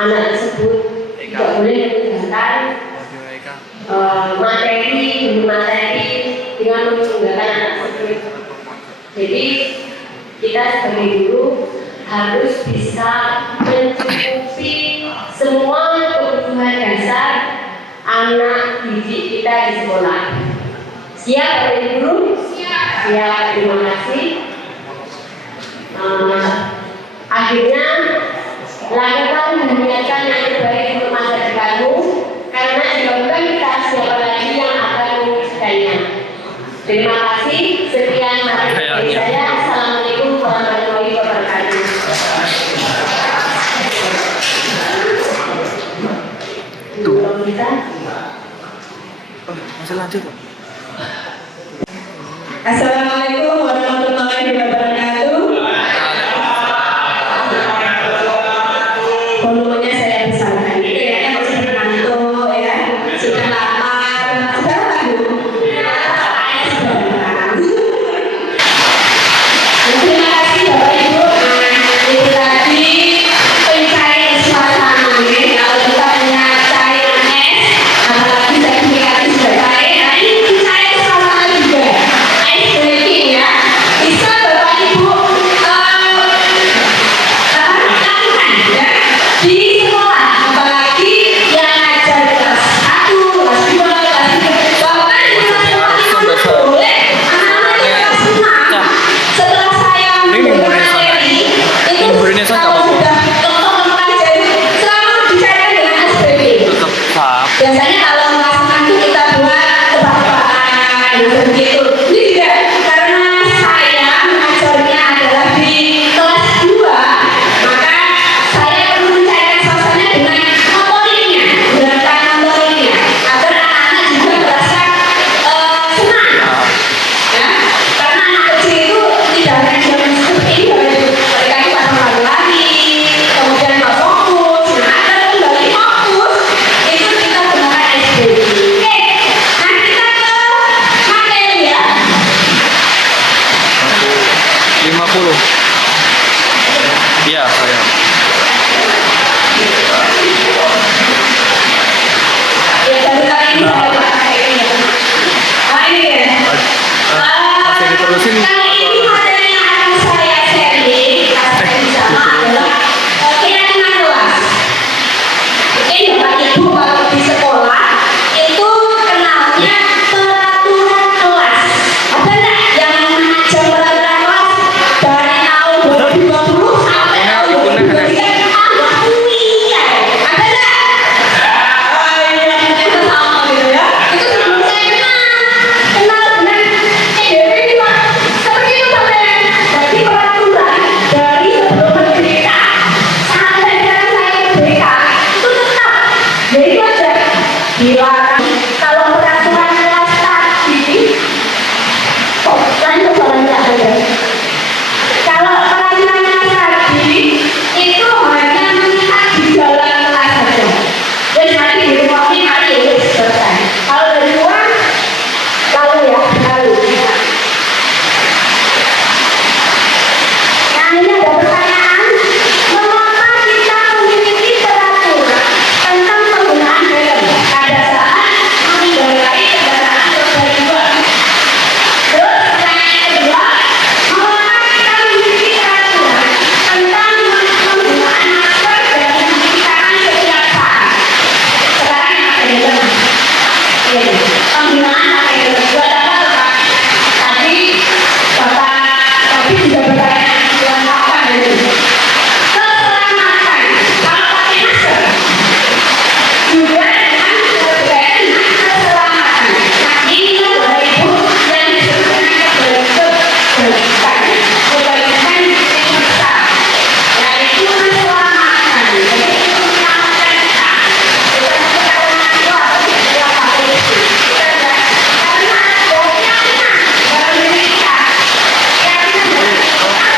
anak tersebut. Tidak boleh meninggalkan materi dengan meninggalkan anak tersebut. Jadi kita sebagai guru harus bisa mencukupi semua kebutuhan dasar anak didik kita di sekolah. Siap Bapak Ibu? Siap. Terima kasih. Akhirnya lakukan dan niatkan yang terbaik untuk masa depanmu, karena jika bukan kita, siapa lagi yang akan mewujudkannya. Terima kasih. Sekian materi dari saya. Assalamualaikum warahmatullahi wabarakatuh. Masih lanjut Pak. Assalamualaikum warahmatullahi wabarakatuh. Volumenya saya besarkan. Ini kayaknya masih mengantuk ya. Sudah lapar. Sudah lagu. Terima kasih Bapak Ibu. Itu tadi pencarian suasana. Kalau kita punya cairan es, apalagi sertifikat sudah cair, nah ini pencarian suasana juga. Ice breaking ya. Bisa Bapak Ibu lakukan ya di sekolah, apalagi yang ngajar kelas 1, kelas 2, kelas 3, bahkan di kelas 4 boleh anak-anak di kelas 6. Setelah saya mempelajari itu, kalau sudah mempelajari selalu dicairkan dengan ice breaking. Biasanya kalau kelas 6 itu kita buat tebak-tebakan begitu. Ini juga karena saya mengajarnya adalah di kelas 2, maka saya perlu mencairkan suasana dengan motoriknya, gerakan motoriknya, agar anak-anak juga merasa senang. Ya, karena anak kecil itu tidak hanya zaman seperti ini, mereka itu pada lari, kemudian nggak fokus. Nah, agar kembali fokus, itu kita gunakan ice breaking. Oke, nah kita ke materi ya. 50. Iya, saya. Ya, baru kali ini saya pakai ini ya. Nah, ini ya. Masih diterusin Kali ini materi yang akan saya sharing bersama adalah keyakinan kelas. Mungkin Bapak Ibu kalau di sekolah itu kenalnya peraturan kelas. Ada nggak yang mengajar peraturan kelas dari tahun 2020 sampai tahun 2023? Nggak punya. Ada nggak? Itu sama gitu ya. Itu sebelum saya kenal dengan EDP ini Pak. Seperti itu sampai jadi peraturan dari sebelum merdeka sampai sekarang saya merdeka itu tetap. Jadi itu aja dilarang. Kalau peraturan kelas tadi, kok lain persoalan nggak ada. Kalau peraturan kelas tadi itu hanya mengikat di dalam kelas saja. Wes nanti di rumahnya hari ya wes selesai. Kalau dari luar, lalu ya lalu. Nah ini ada pertanyaan, mengapa kita memiliki peraturan tentang penggunaan helm pada saat mengendarai kendaraan roda 2? Terus pertanyaan kedua, mengapa kita memiliki peraturan tentang penggunaan masker dan mencuci tangan setiap saat? Sekarang yang ada di tengah. Penggunaan pakai helm buat apa Pak? Tadi Bapak tadi juga bertanya buat apa ini? Keselamatan. Kalau pakai masker juga dengan berkaitan dengan keselamatan. Nah ini Bapak Ibu yang disebut dengan kebaikan yang besar, yaitu keselamatan. Jadi itu menyelamatkan kita. Bukan kita orang tua atau kita pakai itu. Karena ada keyakinan dalam diri kita. Keyakinan dalam diri kita.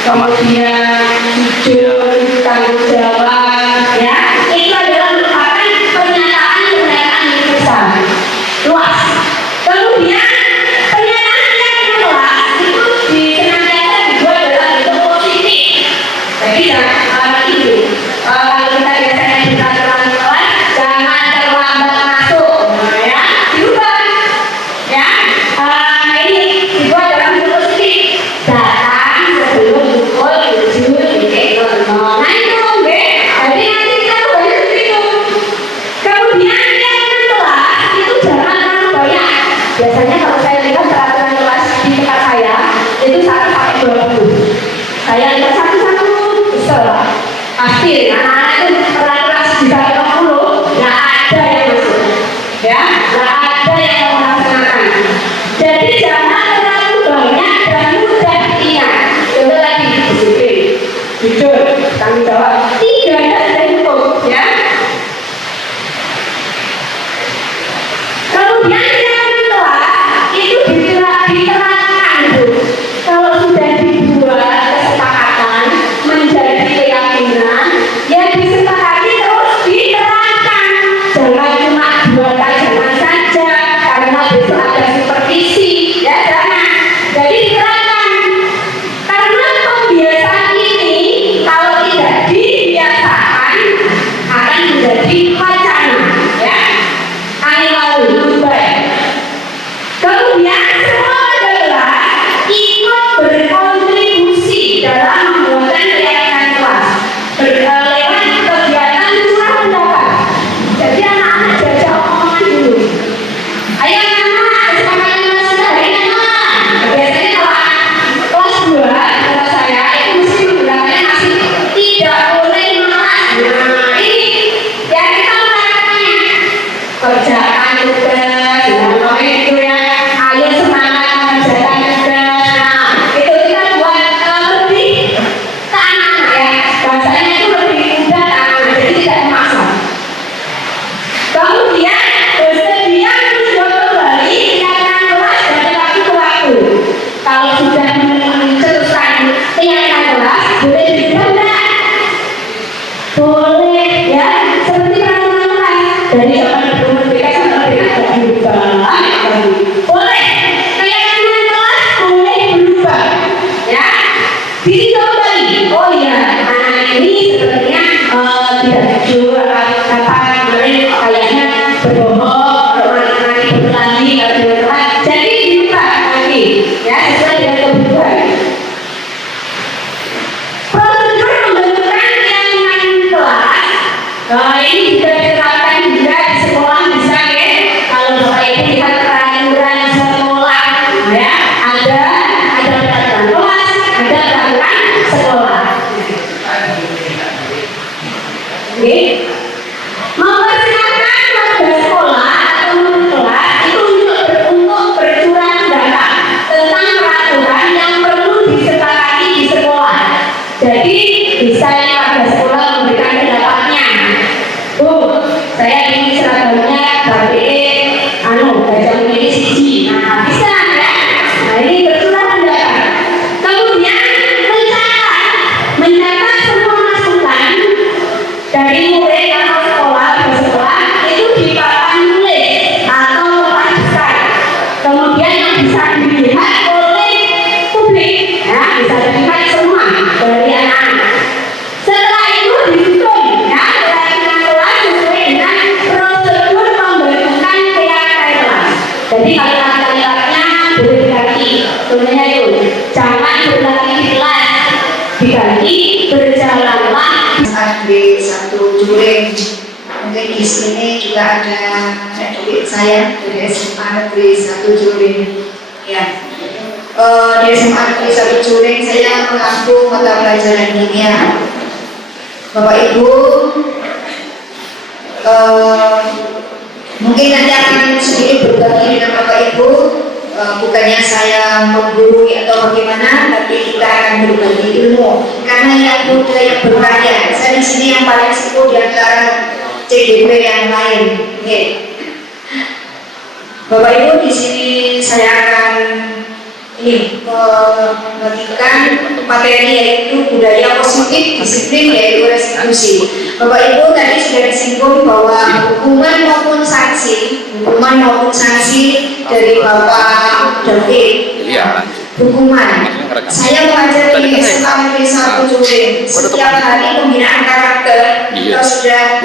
Kemudian jujur, tanggung jawab, ya itu adalah merupakan pernyataan yang besar, luas. Kemudian pernyataan yang kelas itu senantiasa dibuat dalam bentuk positif. Jadi jangan itu kalau kita biasanya di peraturan kelas jangan terlambat masuk, ya diubah, ya ini dibuat dalam bentuk positif. Datang sebelum pukul 7 Biasanya kalau saya lihat peraturan kelas di tempat saya itu 1 sampai 20. Saya lihat satu-satu kesel pasti anak-anak itu peraturan bisa 20 nggak ada yang masuk, ya nggak ada yang melaksanakan. Jadi jangan terlalu banyak dan mudah diingat. Contoh lagi disiplin, jujur, tanggung jawab, 3-nya sudah cukup, ya. Kemudian yang kedua itu diterapkan Bu. Kalau sudah dibuat kesepakatan menjadi keyakinan, ya disepakati terus diterapkan. Jangan cuma buatan jangan saja karena besok ada supervisi, ya jangan. Jadi diterapkan. Karena pembiasaan ini kalau tidak dibiasakan akan menjadi wacana, ya. Lalu baik. Kemudian semua adalah ikut berkontribusi dalam membuatkan keyakinan kelas lewat kegiatan curah pendapat. Jadi anak-anak jajak omongan dulu. Ayo anak-anak, kesepakatan kelas kita hari ini apa? Biasanya kalau kelas 2 kata saya itu mesti menggunakannya masih tidak boleh menolak. Nah ini ya kita melakukannya kerjakan tugas, itu ya, ayo semangat mengerjakan tugas. Nah, itu kita buat lebih ke anak-anak ya, bahasanya itu lebih mudah ke anak-anak, jadi tidak memaksa. Kemudian bersedia mencoba kembali keyakinan kelas dari waktu ke waktu. Kalau sudah mencetuskan keyakinan kelas, boleh diubah enggak? Boleh ya, seperti peraturan kelas dari zaman boleh keyakinan kelas boleh berubah, ya. Dicobai. Oh iya, anak ini sepertinya tidak jujur apa kemarin kayaknya berbohong, nanti berlari kalau teman. Jadi diubah lagi, ya sesuai dengan kebutuhan. Prosedur pembentukan keyakinan kelas, ini juga diterapkan juga di sekolah bisa ya. Kalau Bapak Ibu lihat peraturan sekolah, ya ada peraturan kelas, ada peraturan sekolah. Oke. Mempersiapkan warga sekolah atau murid kelas itu untuk bercurah pendapat tentang peraturan yang perlu disepakati di sekolah. Jadi bisa warga sekolah memberikan pendapatnya. Bu, saya ingin seragamnya batik baca ini siji. Nah, bisa ya. Nah, ini bercurah pendapat. Kemudian mencatat semua masukan dari murid atau sekolah itu di papan tulis atau papan besar. Kemudian yang bisa dilihat oleh publik, ya bisa dilihat semua dari anak-anak. Setelah itu disusun ya keyakinan kelas sesuai dengan prosedur pembentukan keyakinan kelas. Jadi kalimat-kalimatnya boleh diganti. Contohnya itu, jangan berlari di kelas, diganti berjalanlah. Di 1 Juling. Mungkin di sini juga ada adik saya dari SMA Negeri 1 Juling. Ya. Di SMA Negeri 1 Juling saya mengampu mata pelajaran kimia. Bapak Ibu, mungkin nanti akan sedikit berbagi dengan Bapak Ibu. Bukannya saya menggurui atau bagaimana, tapi kita akan berbagi ilmu. Karena yang muda yang berkarya, saya di sini yang paling sepuh di antara CDP yang lain. Okay. Bapak Ibu, di sini saya akan membagikan materi yaitu budaya positif, disiplin yaitu restitusi. Bapak Ibu tadi sudah disinggung bahwa hukuman maupun sanksi dari Bapak David. Iya. Hukuman. Saya mengajar di SMA Negeri 1 Juling. Setiap hari pembinaan karakter kita sudah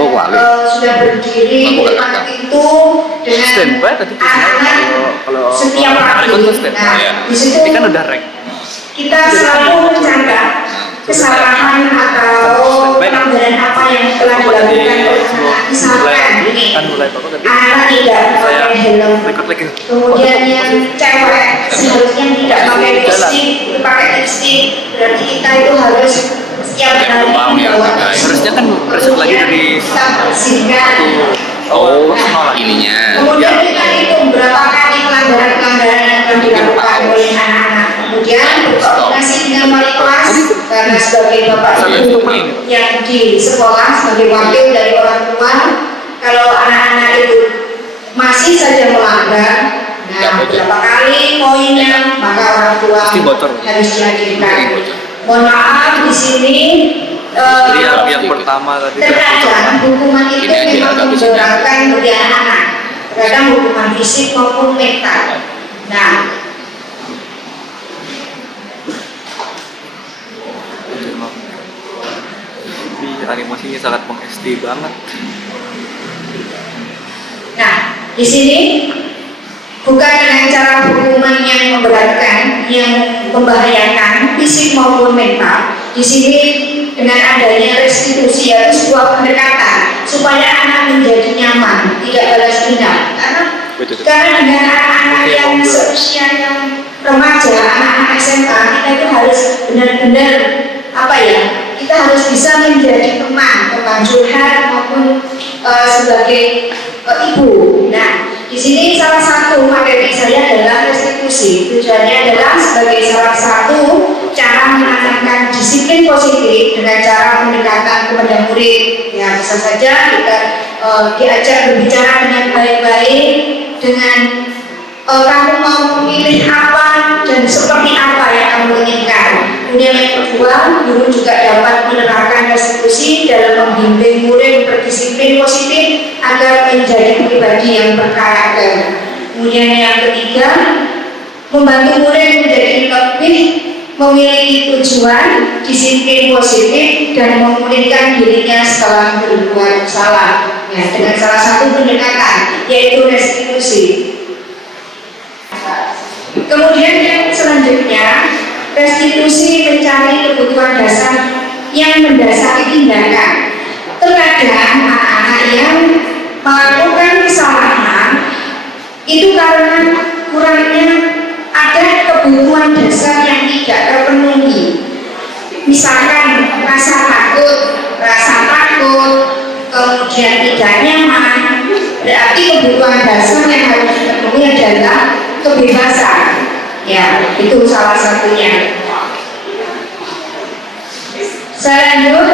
berdiri di depan pintu dengan anak-anak setiap hari. Nah, di situ kan udah rek. Kita selalu mencatat kesalahan atau pelanggaran apa yang telah dilakukan oleh anak. Misalkan ini, kan mulai bapak tadi anak tidak saya pakai helm, record lagi. kemudian yang cewek seharusnya tidak pakai lipstick, pakai lipstick, berarti kita itu harus setiap hari membawa Harusnya kan reset lagi dari kita bersihkan. personal lagi. ininya. Kemudian kita hitung berapa kali pelanggaran-pelanggaran yang telah dilakukan oleh anak-anak. Kemudian berkoordinasi dengan wali kelas karena sebagai bapak ibu yang di sekolah sebagai wakil dari orang tua, kalau anak-anak itu masih saja melanggar, nah berapa kali poinnya, maka orang tua Pasti bocor. harus dihadirkan. Mohon maaf di sini. Jadi yang pertama tadi Terkadang hukuman itu Ini aja memang agak bisa. memberatkan bagi anak-anak. Terkadang hukuman fisik maupun mental. Nah, Tapi animasinya sangat meng-SD banget. nah di sini bukan dengan cara hukuman yang memberatkan, yang membahayakan fisik maupun mental. Di sini dengan adanya restitusi yaitu sebuah pendekatan supaya anak menjadi nyaman, tidak balas dendam. Karena dengan anak-anak yang seusia yang remaja, anak-anak SMA, kita itu harus benar-benar apa ya? Kita harus bisa menjadi teman curhat maupun sebagai ibu. Nah, di sini salah satu materi saya adalah restitusi. Tujuannya adalah sebagai salah satu cara menanamkan disiplin positif dengan cara pendekatan kepada murid. Ya, bisa saja kita diajak berbicara dengan baik-baik, dengan kamu mau memilih apa dan seperti apa yang kamu inginkan. Kemudian yang kedua, guru juga dapat menerapkan restitusi dalam membimbing murid berdisiplin positif agar menjadi pribadi yang berkarakter. Kemudian yang ketiga, membantu murid menjadi lebih memiliki tujuan, disiplin positif dan memulihkan dirinya setelah berbuat salah. Ya, dengan salah satu pendekatan yaitu restitusi. Kemudian yang selanjutnya, restitusi mencari kebutuhan dasar yang mendasari tindakan. Terkadang anak-anak yang melakukan kesalahan itu karena kurangnya ada kebutuhan dasar yang tidak terpenuhi. Misalkan rasa takut, kemudian tidak nyaman. Berarti kebutuhan dasar yang harus dipenuhi adalah kebebasan. Ya, itu salah satunya. Selanjut,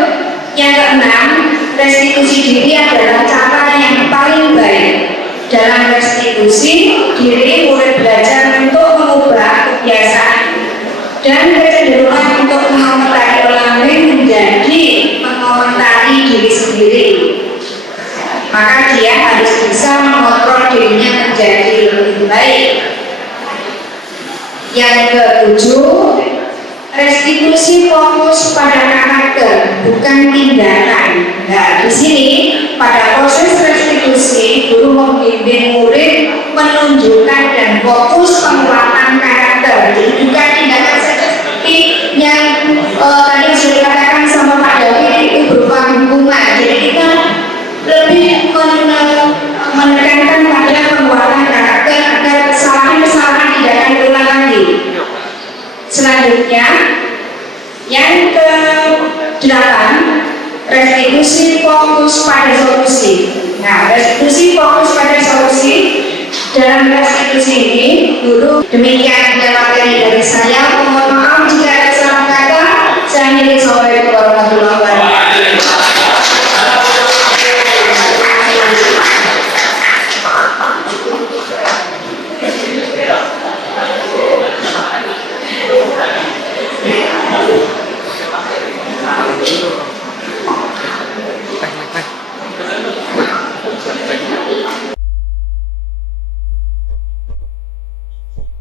yang keenam, restitusi diri adalah cara yang paling baik. Dalam restitusi diri, murid belajar untuk mengubah kebiasaan dan kecenderungan untuk mengomentari orang lain menjadi mengomentari diri sendiri. Maka dia harus bisa mengontrol dirinya menjadi lebih baik. Yang ketujuh, restitusi fokus pada karakter, bukan tindakan. Nah, di sini pada proses restitusi, guru membimbing murid menunjukkan dan fokus penguatan karakter. Jadi bukan tindakan saja seperti yang tadi sudah dikatakan sama Pak David itu berupa hukuman. Jadi kita lebih menekankan pada penguatan karakter agar kesalahan-kesalahan tidak akan berulang lagi. Selanjutnya, yang ke-8, restitusi fokus pada solusi. Nah, restitusi fokus pada solusi. Dalam restitusi ini, guru demikian materi dari saya. Mohon maaf jika ada salah kata. Saya akhiri. Assalamualaikum warahmatullahi wabarakatuh.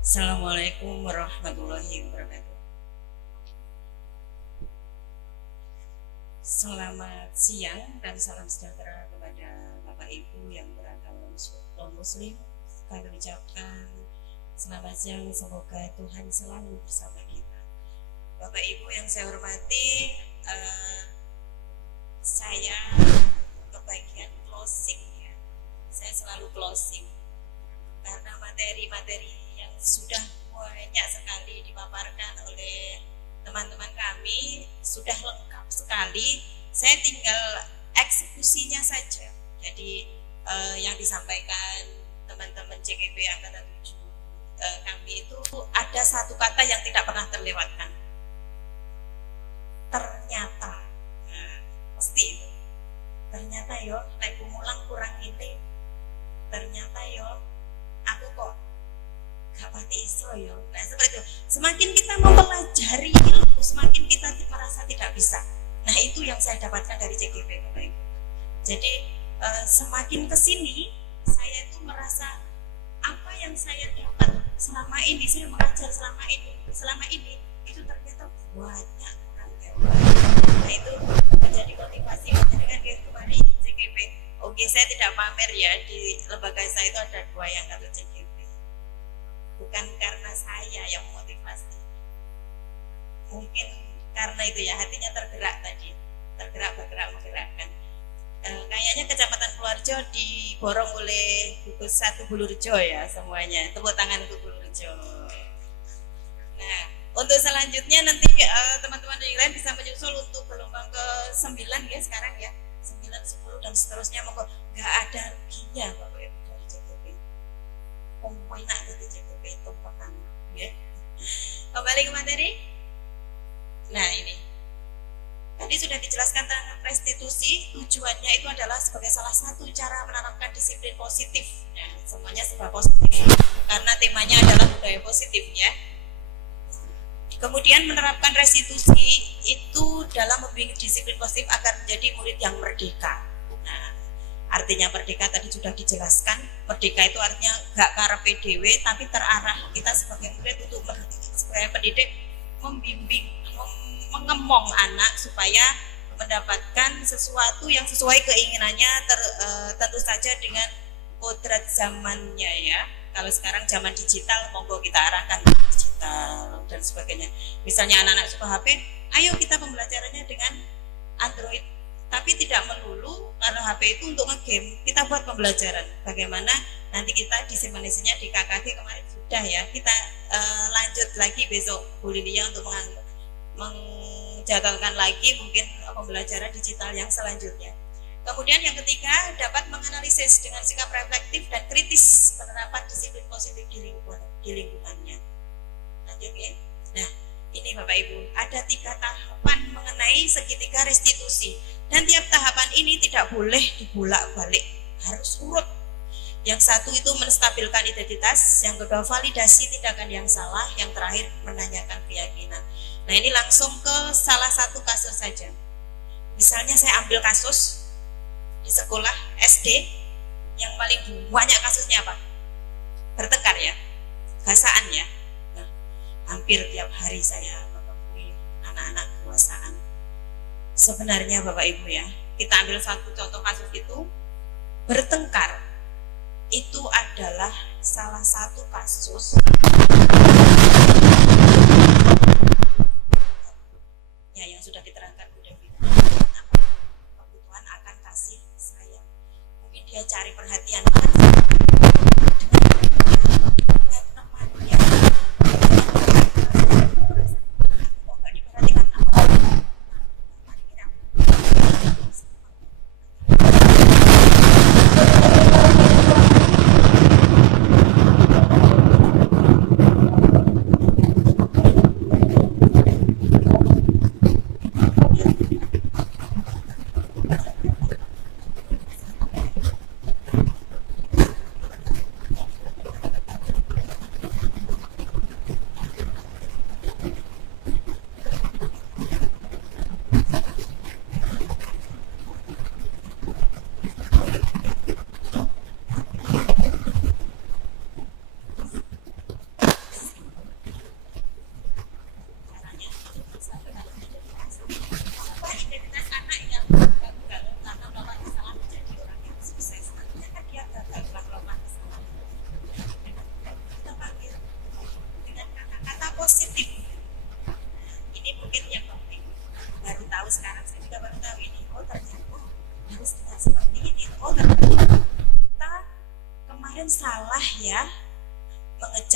Assalamualaikum warahmatullahi wabarakatuh. Selamat siang dan salam sejahtera kepada Bapak Ibu yang beragama non-Muslim. Kami ucapkan selamat siang, semoga Tuhan selalu bersama kita. Bapak Ibu yang saya hormati, saya kebagian closing ya. Saya selalu closing karena materi-materi yang sudah banyak sekali dipaparkan oleh teman-teman kami sudah lengkap sekali. Saya tinggal eksekusinya saja. Jadi yang disampaikan teman-teman CKP Angkatan 7 kami itu ada satu kata yang tidak pernah terlewatkan. Ternyata, pasti itu. Ternyata yo, naik mulang kurang ini. Ternyata yo, aku kok gak pati iso yo. Nah seperti itu. Semakin kita mempelajari ilmu, semakin kita merasa tidak bisa. Nah itu yang saya dapatkan dari CGP Bapak Ibu. Jadi semakin kesini, saya itu merasa apa yang saya dapat selama ini, saya mengajar selama ini itu ternyata banyak orang hebat. Nah itu menjadi motivasi dengan kemarin CGP. Oke, saya tidak pamer ya, di lembaga saya itu ada 2 yang kartu CGP. Bukan karena saya yang memotivasi, mungkin karena itu ya, hatinya tergerak tadi, bergerak menggerakkan. Kayaknya Kecamatan Keluarjo diborong oleh gugus 1 Bulurjo ya semuanya. Tepuk tangan untuk Bulurjo. Nah, untuk selanjutnya nanti teman-teman yang lain bisa menyusul untuk gelombang ke-9 ya sekarang ya. 9, 10 dan seterusnya, monggo. Gak ada ruginya Bapak Ibu dari CGP. Enak dari CGP itu pertama ya. Kembali ke materi. Nah, ini tadi sudah dijelaskan tentang restitusi, tujuannya itu adalah sebagai salah satu cara menanamkan disiplin positif. Nah, semuanya serba positif karena temanya adalah budaya positif ya. Kemudian menerapkan restitusi itu dalam membimbing disiplin positif agar menjadi murid yang merdeka. Nah, artinya merdeka tadi sudah dijelaskan. Merdeka itu artinya gak karepe dhewe tapi terarah. Kita sebagai murid untuk sebagai pendidik membimbing, mengemong anak supaya mendapatkan sesuatu yang sesuai keinginannya, tentu saja dengan kodrat zamannya ya. Kalau sekarang zaman digital, monggo kita arahkan ke digital dan sebagainya. Misalnya anak-anak suka HP, ayo kita pembelajarannya dengan Android. Tapi tidak melulu karena HP itu untuk nge-game, kita buat pembelajaran. Bagaimana nanti kita disimpanisinya di KKG kemarin sudah ya. Kita lanjut lagi besok Bu Lilia untuk menjadwalkan lagi mungkin pembelajaran digital yang selanjutnya. Kemudian yang ketiga, dapat menganalisis dengan sikap reflektif dan kritis penerapan disiplin positif di lingkungannya. Lanjut ya. Nah, ini Bapak Ibu, ada 3 tahapan mengenai segitiga restitusi. Dan tiap tahapan ini tidak boleh dibolak-balik, harus urut. Yang satu itu menstabilkan identitas, yang kedua validasi tindakan yang salah, yang terakhir menanyakan keyakinan. Nah ini langsung ke salah satu kasus saja. Misalnya saya ambil kasus di sekolah SD, yang paling banyak kasusnya apa? Bertengkar ya, gasaan ya. Nah, hampir tiap hari saya menemui anak-anak kekuasaan. Sebenarnya Bapak Ibu ya, kita ambil satu contoh kasus itu, bertengkar itu adalah salah satu kasus ya yang sudah diterangkan Bu Devi. Kebutuhan akan kasih sayang. Mungkin dia cari perhatian kan dengan temannya. Oh, nggak diperhatikan apa?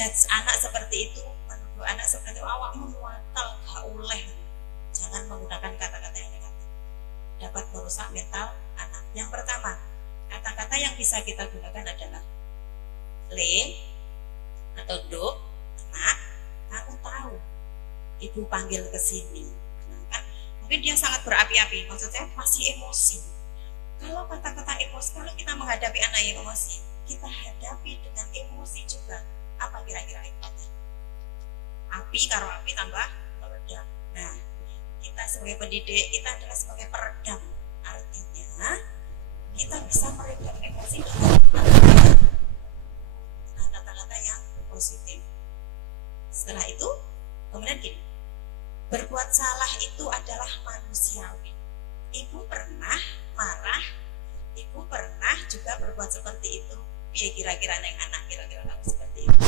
menjudge anak seperti itu, menuduh anak seperti itu, awakmu muatal gak oleh. Jangan menggunakan kata-kata yang negatif, dapat merusak mental anak. Yang pertama, kata-kata yang bisa kita gunakan adalah le atau do. Nak, kamu tahu ibu panggil ke sini. Nah, kan mungkin dia sangat berapi-api, maksud saya masih emosi. Kalau kata-kata emosi, kalau kita menghadapi anak yang emosi, kita hadapi dengan emosi juga. Apa kira-kira impactnya? Api karo api tambah meredam. Nah, kita sebagai pendidik, kita adalah sebagai peredam. Artinya kita bisa meredam emosi dengan kata-kata yang positif. Setelah itu, kemudian gini, berbuat salah itu adalah manusiawi. Ibu pernah marah, ibu pernah juga berbuat seperti itu. Ya kira-kira neng anak, kira-kira kamu seperti itu.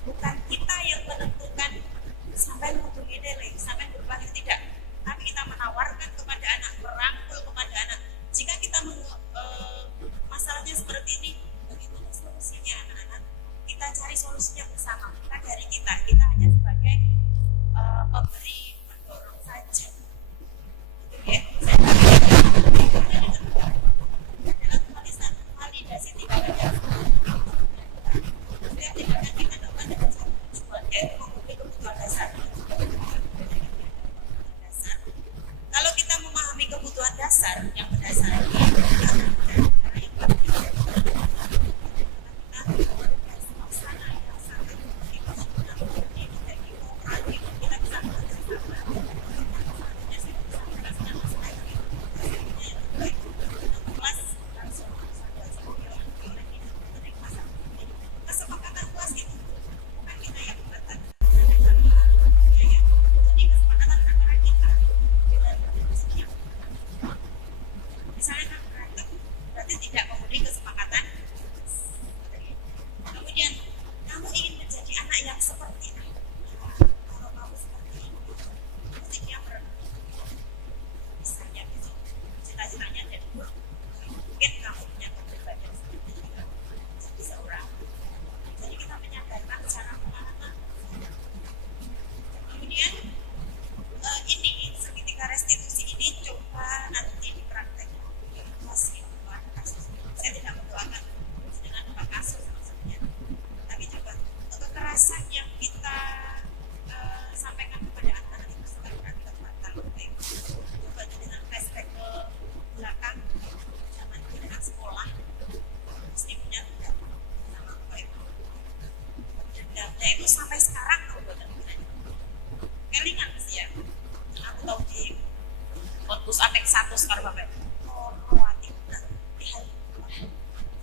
Bukan kita yang menentukan sampai menghubungi diri, sampai berubah atau tidak, tapi kita menawarkan kepada anak, merangkul kepada anak. Jika kita masalahnya seperti ini, bagaimana solusinya anak-anak? Kita cari solusinya bersama. Maka dari kita hanya sebagai pemberi mendorong saja. Ya, dalam tulisan validasi tindakan kita dapat dengan satu tujuan, yaitu memenuhi kebutuhan dasar. Kalau kita memahami kebutuhan dasar yang mendasari, kesepakatan puas itu bukan kita yang membuat. Jadi kesepakatan antara kita dan manusia. Misalnya kan berantem, berarti tidak memenuhi kesepakatan. Kemudian kamu ingin menjadi anak yang seperti apa? Kalau kamu seperti ini, mesti dia misalnya gitu, cita-citanya dari guru, mungkin kamu punya kepribadian seperti itu, jadi seorang. Jadi kita menyadarkan cara pemahaman. Kemudian ini seketika restitusi ini coba nanti dipraktekkan. Masih ada kasus. Saya tidak mendoakan dengan apa kasus maksudnya. Tapi coba kekerasan yang kita sampaikan kepada anak-anak itu sekarang terbatal. Coba dengan flashback ke belakang zaman kita sekolah, mesti punya dendam sama bapak ibu. Dendamnya itu sampai sekarang tahu buatan kelingan sih ya. Aku tahu di Kontus Atek 1 sekarang bapak ibu.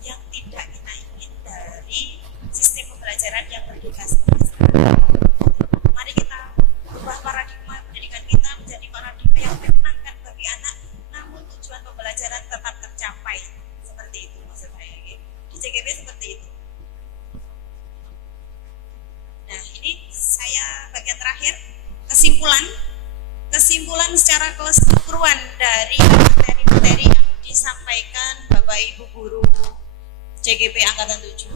Yang tidak kita ingin dari sistem pembelajaran yang merdeka seperti sekarang. Mari kita ubah paradigma pendidikan kita menjadi paradigma yang menyenangkan bagi anak, namun tujuan pembelajaran tetap tercapai. Seperti itu maksud saya. Di CGB seperti itu. Nah, ini saya bagian terakhir, kesimpulan secara keseluruhan dari materi-materi yang disampaikan Bapak Ibu Guru CGP Angkatan 7,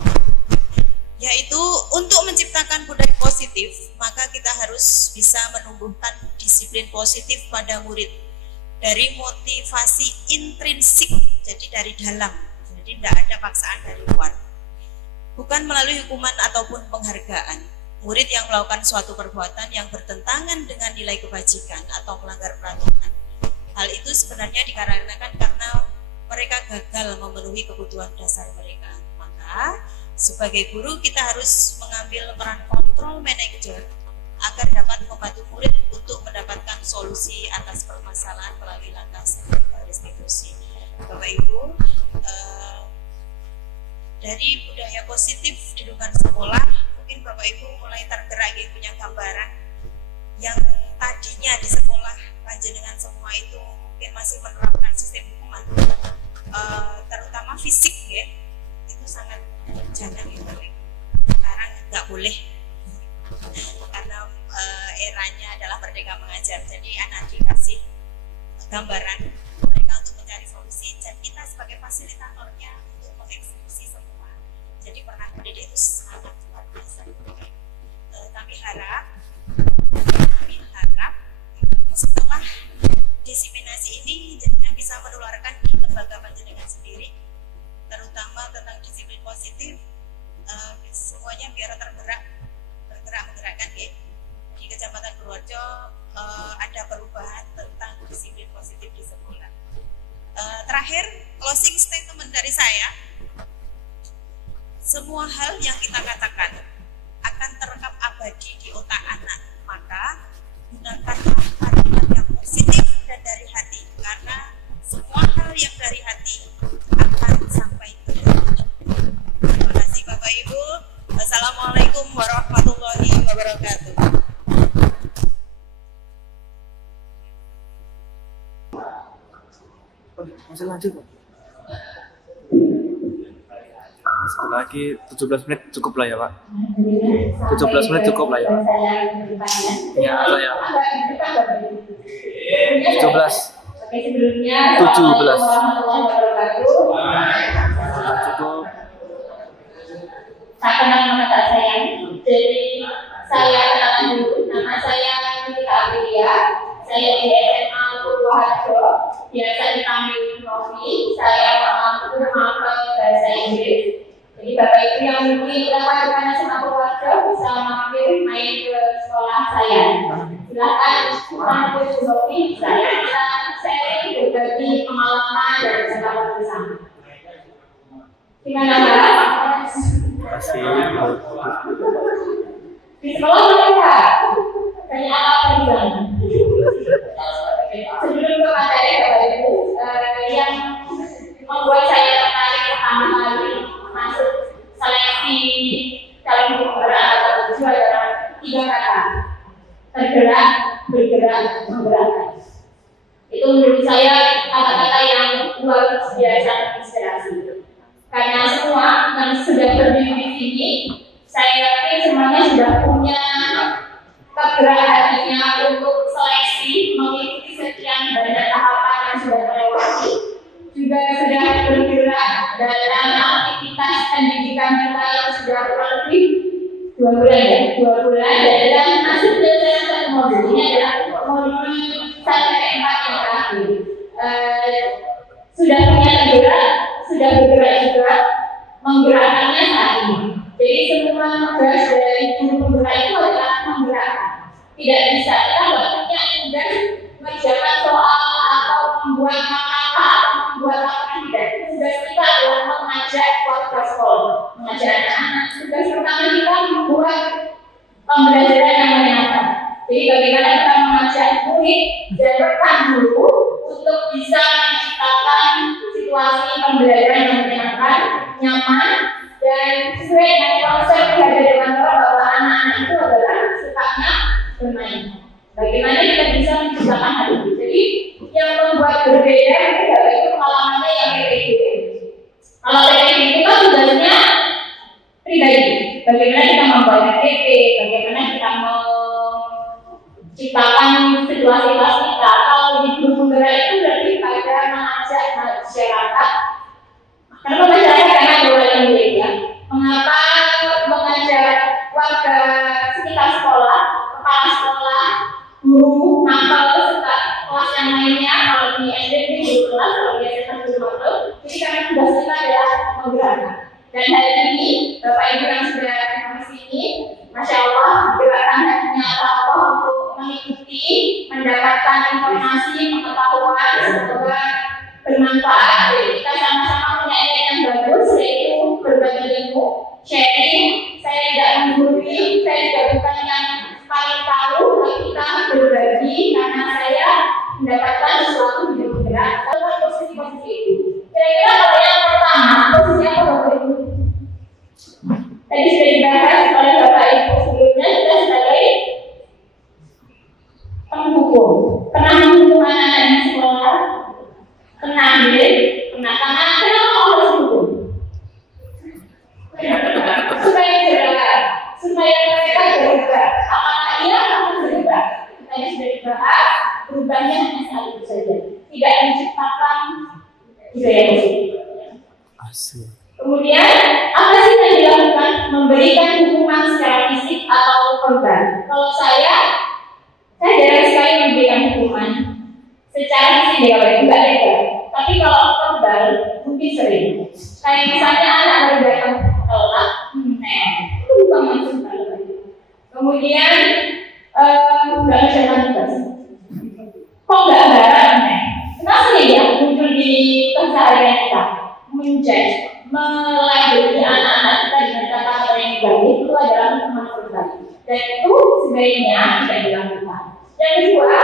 yaitu untuk menciptakan budaya positif, maka kita harus bisa menumbuhkan disiplin positif pada murid dari motivasi intrinsik, jadi dari dalam, jadi tidak ada paksaan dari luar, bukan melalui hukuman ataupun penghargaan. Murid yang melakukan suatu perbuatan yang bertentangan dengan nilai kebajikan atau melanggar peraturan, hal itu sebenarnya dikarenakan karena mereka gagal memenuhi kebutuhan dasar mereka. Maka sebagai guru kita harus mengambil peran kontrol manajer agar dapat membantu murid untuk mendapatkan solusi atas permasalahan melalui langkah restitusi. Bapak Ibu, dari budaya positif di lingkungan sekolah, mungkin Bapak Ibu mulai tergerak punya gambaran yang tadinya di sekolah panjenengan semua itu mungkin masih menerapkan sistem hukuman, terutama fisik ya, itu sangat jarang itu. Sekarang nggak boleh karena eranya adalah Merdeka Mengajar. Jadi anak dikasih gambaran mereka untuk mencari solusi dan kita sebagai fasilitatornya untuk mengeksekusi semua. Jadi peran pendidik itu sangat luar biasa. Kami harap setelah diseminasi ini jangan bisa menularkan di lembaga panjenengan sendiri, terutama tentang disiplin positif. Semuanya biar menggerakkan ya. Di Kecamatan Purworejo ada perubahan tentang disiplin positif di sekolah. Terakhir, closing statement dari saya, semua hal yang kita katakan akan terekam abadi di otak anak, maka gunakanlah kalimat yang positif dan dari hati, karena semua hal yang dari hati akan sampai ke hati. Terima kasih Bapak Ibu. Assalamualaikum warahmatullahi wabarakatuh. Masih lanjut Pak. Satu lagi 17 menit cukup lah ya Pak. 17 menit cukup lah ya Pak. Ya saya 17. Sebelumnya, 17. Cukup. Tak kenal nama tak sayang. Jadi saya kenalan dulu. Nama saya Nita Amelia. Saya di SMA Purworejo. Biasa dipanggil Novi. Saya mampu mapel bahasa Inggris. Jadi Bapak Ibu yang mungkin lewat depan SMA Purworejo bisa mampir main ke sekolah saya. Silakan panggil Novi. Saya kita sharing berbagi pengalaman dan pengalaman bersama. Gimana Mbak? Kasih. Di sekolah mereka banyak apa di sana? Sebelum ke materi Bapak Ibu, yang membuat saya tertarik pertama kali masuk seleksi calon gubernur atau tujuh adalah 3 kata: tergerak, bergerak, menggerakkan. Itu menurut saya kata-kata yang luar biasa inspirasi. Karena semua yang sudah berdiri di sini, saya yakin semuanya sudah punya kegerak hatinya untuk seleksi, mengikuti sekian banyak tahapan yang sudah terlewati. Juga sudah bergerak dalam aktivitas pendidikan kita yang sudah kurang lebih 2 bulan ya, 2 bulan. Dan masih belajar satu modul, ini adalah modul 1-4 yang terakhir. Sudah punya tergerak, sudah bergerak juga, menggerakkannya saat ini. Jadi semua tugas dari guru penggerak itu adalah menggerakkan. Tidak bisa, kita nggak punya tugas mengerjakan soal atau membuat makalah atau membuat laporan, tidak. Tugas kita adalah mengajak warga sekolah, mengajak anak-anak. Tugas pertama kita membuat pembelajaran yang menyenangkan. Jadi bagaimana kita mengajak murid dan rekan guru untuk bisa menciptakan situasi pembelajaran yang menyenangkan, nyaman, dan sesuai dengan konsep yang ada di kantor bahwa anak-anak itu adalah sukanya bermain. Bagaimana kita bisa menciptakan hal itu? Jadi yang membuat berbeda itu pengalamannya yang PPDB. Kalau PPDB itu kan tugasnya pribadi. Bagaimana kita membuat PPDB, bagaimana kita menciptakan situasi kelas kita. Kalau di guru penggerak itu berarti pada mengajak masyarakat. Kenapa masyarakat? Karena dua yang berbeda. Mengapa mengajak warga sekitar sekolah, kepala sekolah, guru, mapel, serta kelas yang lainnya? Kalau di SD di guru kelas, kalau di SMA guru mapel. Jadi karena tugas kita adalah menggerakkan. Dan hari ini Bapak Ibu yang sudah di sini, Masya Allah, gerakan hatinya Allah untuk mengikuti, mendapatkan informasi, pengetahuan, semoga bermanfaat. Jadi kita sama-sama punya ide yang bagus, yaitu berbagi ilmu, sharing. Saya tidak menggurui, saya juga bukan yang paling tahu, tapi kita berbagi. mendapatkan sesuatu di bergerak dalam posisi-posisi itu. Kira-kira kalau yang pertama posisi apa Bapak Ibu? Tadi sudah dibahas oleh Bapak Ibu sebelumnya, kita sebagai penghukum. Pernah menghukum anak-anak di sekolah? Pernah ambil? Pernah. Karena kenapa harus hukum? Supaya bergerak, supaya mereka bergerak. Apakah ia akan bergerak? Tadi sudah dibahas, berubahnya hanya saat itu saja. Tidak menciptakan budaya positif. Asik. Kemudian, apa sih yang dilakukan? Memberikan hukuman secara fisik atau verbal. Kalau saya jarang sekali memberikan hukuman secara fisik ya Bapak Ibu, enggak legal. Tapi kalau verbal, mungkin sering. Kayak misalnya anak baru datang telat, itu bukan maksud Bapak Ibu. Kemudian, enggak mengerjakan tugas. Kok enggak barang, kenapa sih ya muncul di keseharian kita? Menjudge, melabeli anak-anak kita dengan kata-kata yang negatif itu adalah hukuman verbal. Dan itu sebaiknya tidak dilakukan. Yang kedua,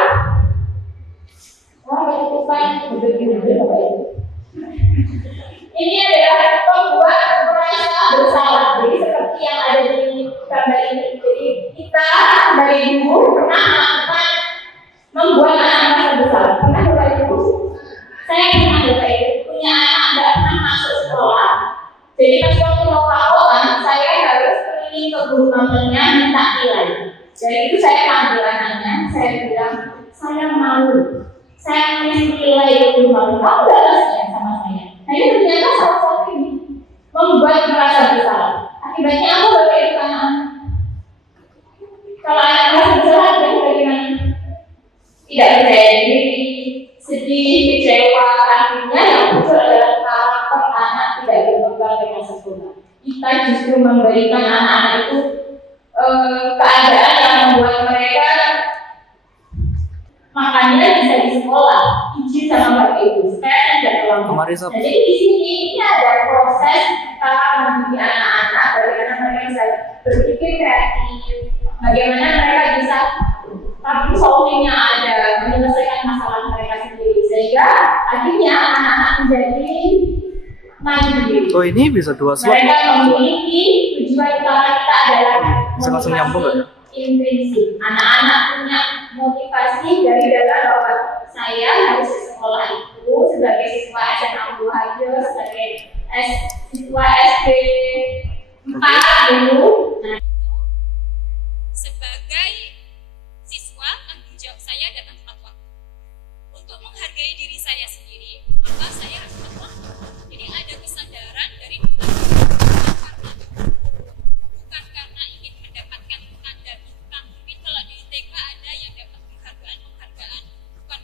ini adalah membuat merasa bersalah. Jadi seperti yang ada di gambar ini. Jadi kita sebagai guru pernah melakukan membuat anak merasa bersalah. Pernah Bapak Ibu? Saya pernah Bapak Ibu punya anak nggak pernah masuk sekolah. Jadi pas waktu mau laporan, saya harus keliling ke guru mamanya minta nilai. Jadi itu saya panggil anaknya, saya bilang, saya malu. Saya nulis nilai ke guru mama, kamu nggak kasihan sama saya. Nah ini ternyata salah satu ini membuat merasa bersalah. Akibatnya apa Bapak Ibu anak-anak? Kalau anak merasa bersalah, bagaimana? Tidak percaya diri, sedih, kecewa, akhirnya yang muncul adalah karakter anak tidak berkembang dengan sempurna. Kita justru memberikan anak-anak itu keadaan yang membuat mereka makannya bisa di sekolah, izin sama Bapak Ibu, supaya tidak terlambat. Jadi di sini ini ada proses kita mendidik anak-anak bagaimana mereka bisa berpikir kreatif, bagaimana mereka bisa tapi solvingnya ada, menyelesaikan masalah mereka sendiri sehingga akhirnya anak-anak menjadi mandiri. Oh ini bisa dua slot. Mereka memiliki tujuan utama kita adalah Bisa langsung nyambung nggak ya? intrinsik. Anak-anak punya motivasi dari dalam bahwa saya harus ke sekolah itu sebagai siswa SMA Buhajo, sebagai siswa SD 4 dulu. Nah, sebagai siswa, tanggung jawab saya datang tepat waktu. Untuk menghargai diri saya sendiri, maka saya harus tepat waktu. Jadi ada kesadaran dari bukan karena ingin mendapatkan tanda bintang. Mungkin kalau di TK ada yang dapat penghargaan, bukan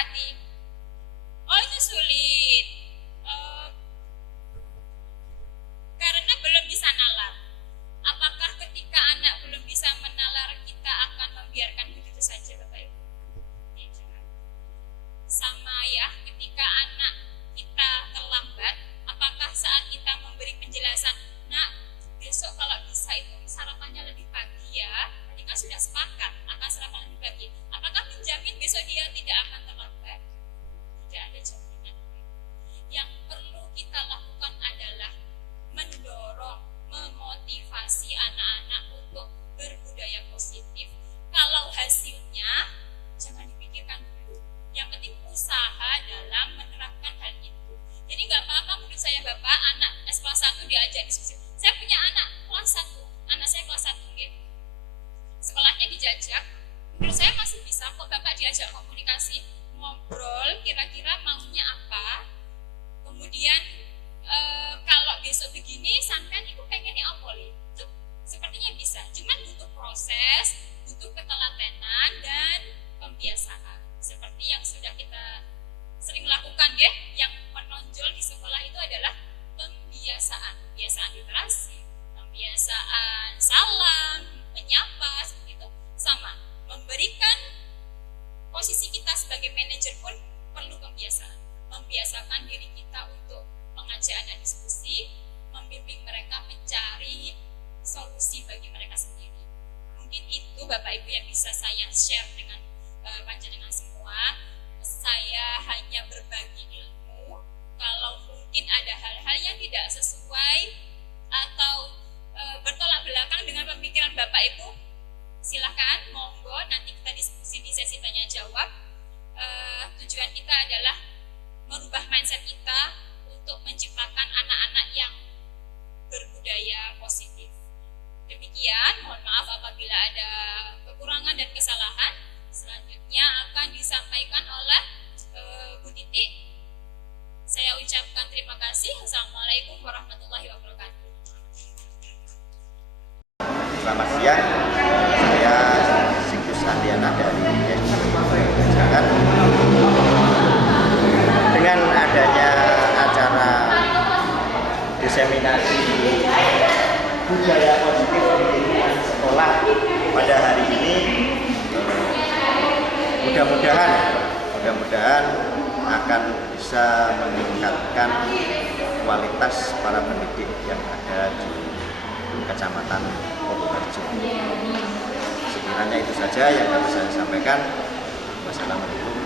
hati. Oh, itu sulit. Karena belum bisa nalar. Apakah ketika anak belum bisa menalar, kita akan membiarkan begitu saja, Bapak Ibu? Ya, jangan. Sama ya, ketika anak kita terlambat, apakah saat kita memberi penjelasan, nak, besok kalau bisa itu sarapannya lebih pagi ya, tadi kan sudah sepakat akan sarapan lebih pagi, apakah menjamin besok dia tidak akan terlambat? Tidak ada jaminan. Yang perlu kita lakukan adalah mendorong, memotivasi anak-anak untuk berbudaya positif. Kalau hasilnya jangan dipikirkan dulu. Yang penting usaha dalam menerapkan hal itu. Jadi nggak apa-apa menurut saya Bapak, anak kelas 1 diajak diskusi. Saya punya anak kelas 1, anak saya kelas 1 gitu. Sekolahnya dijajak. Menurut saya masih bisa kok Bapak diajak komunikasi, ngobrol kira-kira maunya apa. Kemudian kalau besok begini sampean itu pengennya apa li? Itu sepertinya bisa, cuman butuh proses, butuh ketelatenan dan pembiasaan. Seperti yang sudah kita sering lakukan ya, yang menonjol di sekolah itu adalah pembiasaan literasi, pembiasaan salam, menyapa, seperti itu. Sama, memberikan posisi kita sebagai manajer pun perlu pembiasaan. Membiasakan diri kita untuk mengajak anak diskusi, membimbing mereka mencari solusi bagi mereka sendiri. Mungkin itu Bapak Ibu yang bisa saya share dengan panjenengan semua. Saya hanya berbagi ilmu. Kalau mungkin ada hal-hal yang tidak sesuai atau bertolak belakang dengan pemikiran Bapak Ibu, silakan, monggo, nanti kita diskusi di sesi tanya jawab. Tujuan kita adalah merubah mindset kita untuk menciptakan anak-anak yang berbudaya positif. Demikian, mohon maaf apabila ada kekurangan dan kesalahan. Selanjutnya akan disampaikan oleh Bu Titi. Saya ucapkan terima kasih. Assalamualaikum warahmatullahi wabarakatuh. Selamat siang, saya Sikus Andiana dari Jakarta. Dengan adanya acara diseminasi budaya positif di lingkungan sekolah pada hari ini, mudah-mudahan akan bisa meningkatkan kualitas para pendidik yang ada di Kecamatan Purworejo. Sekiranya itu saja yang dapat saya sampaikan. Wassalamualaikum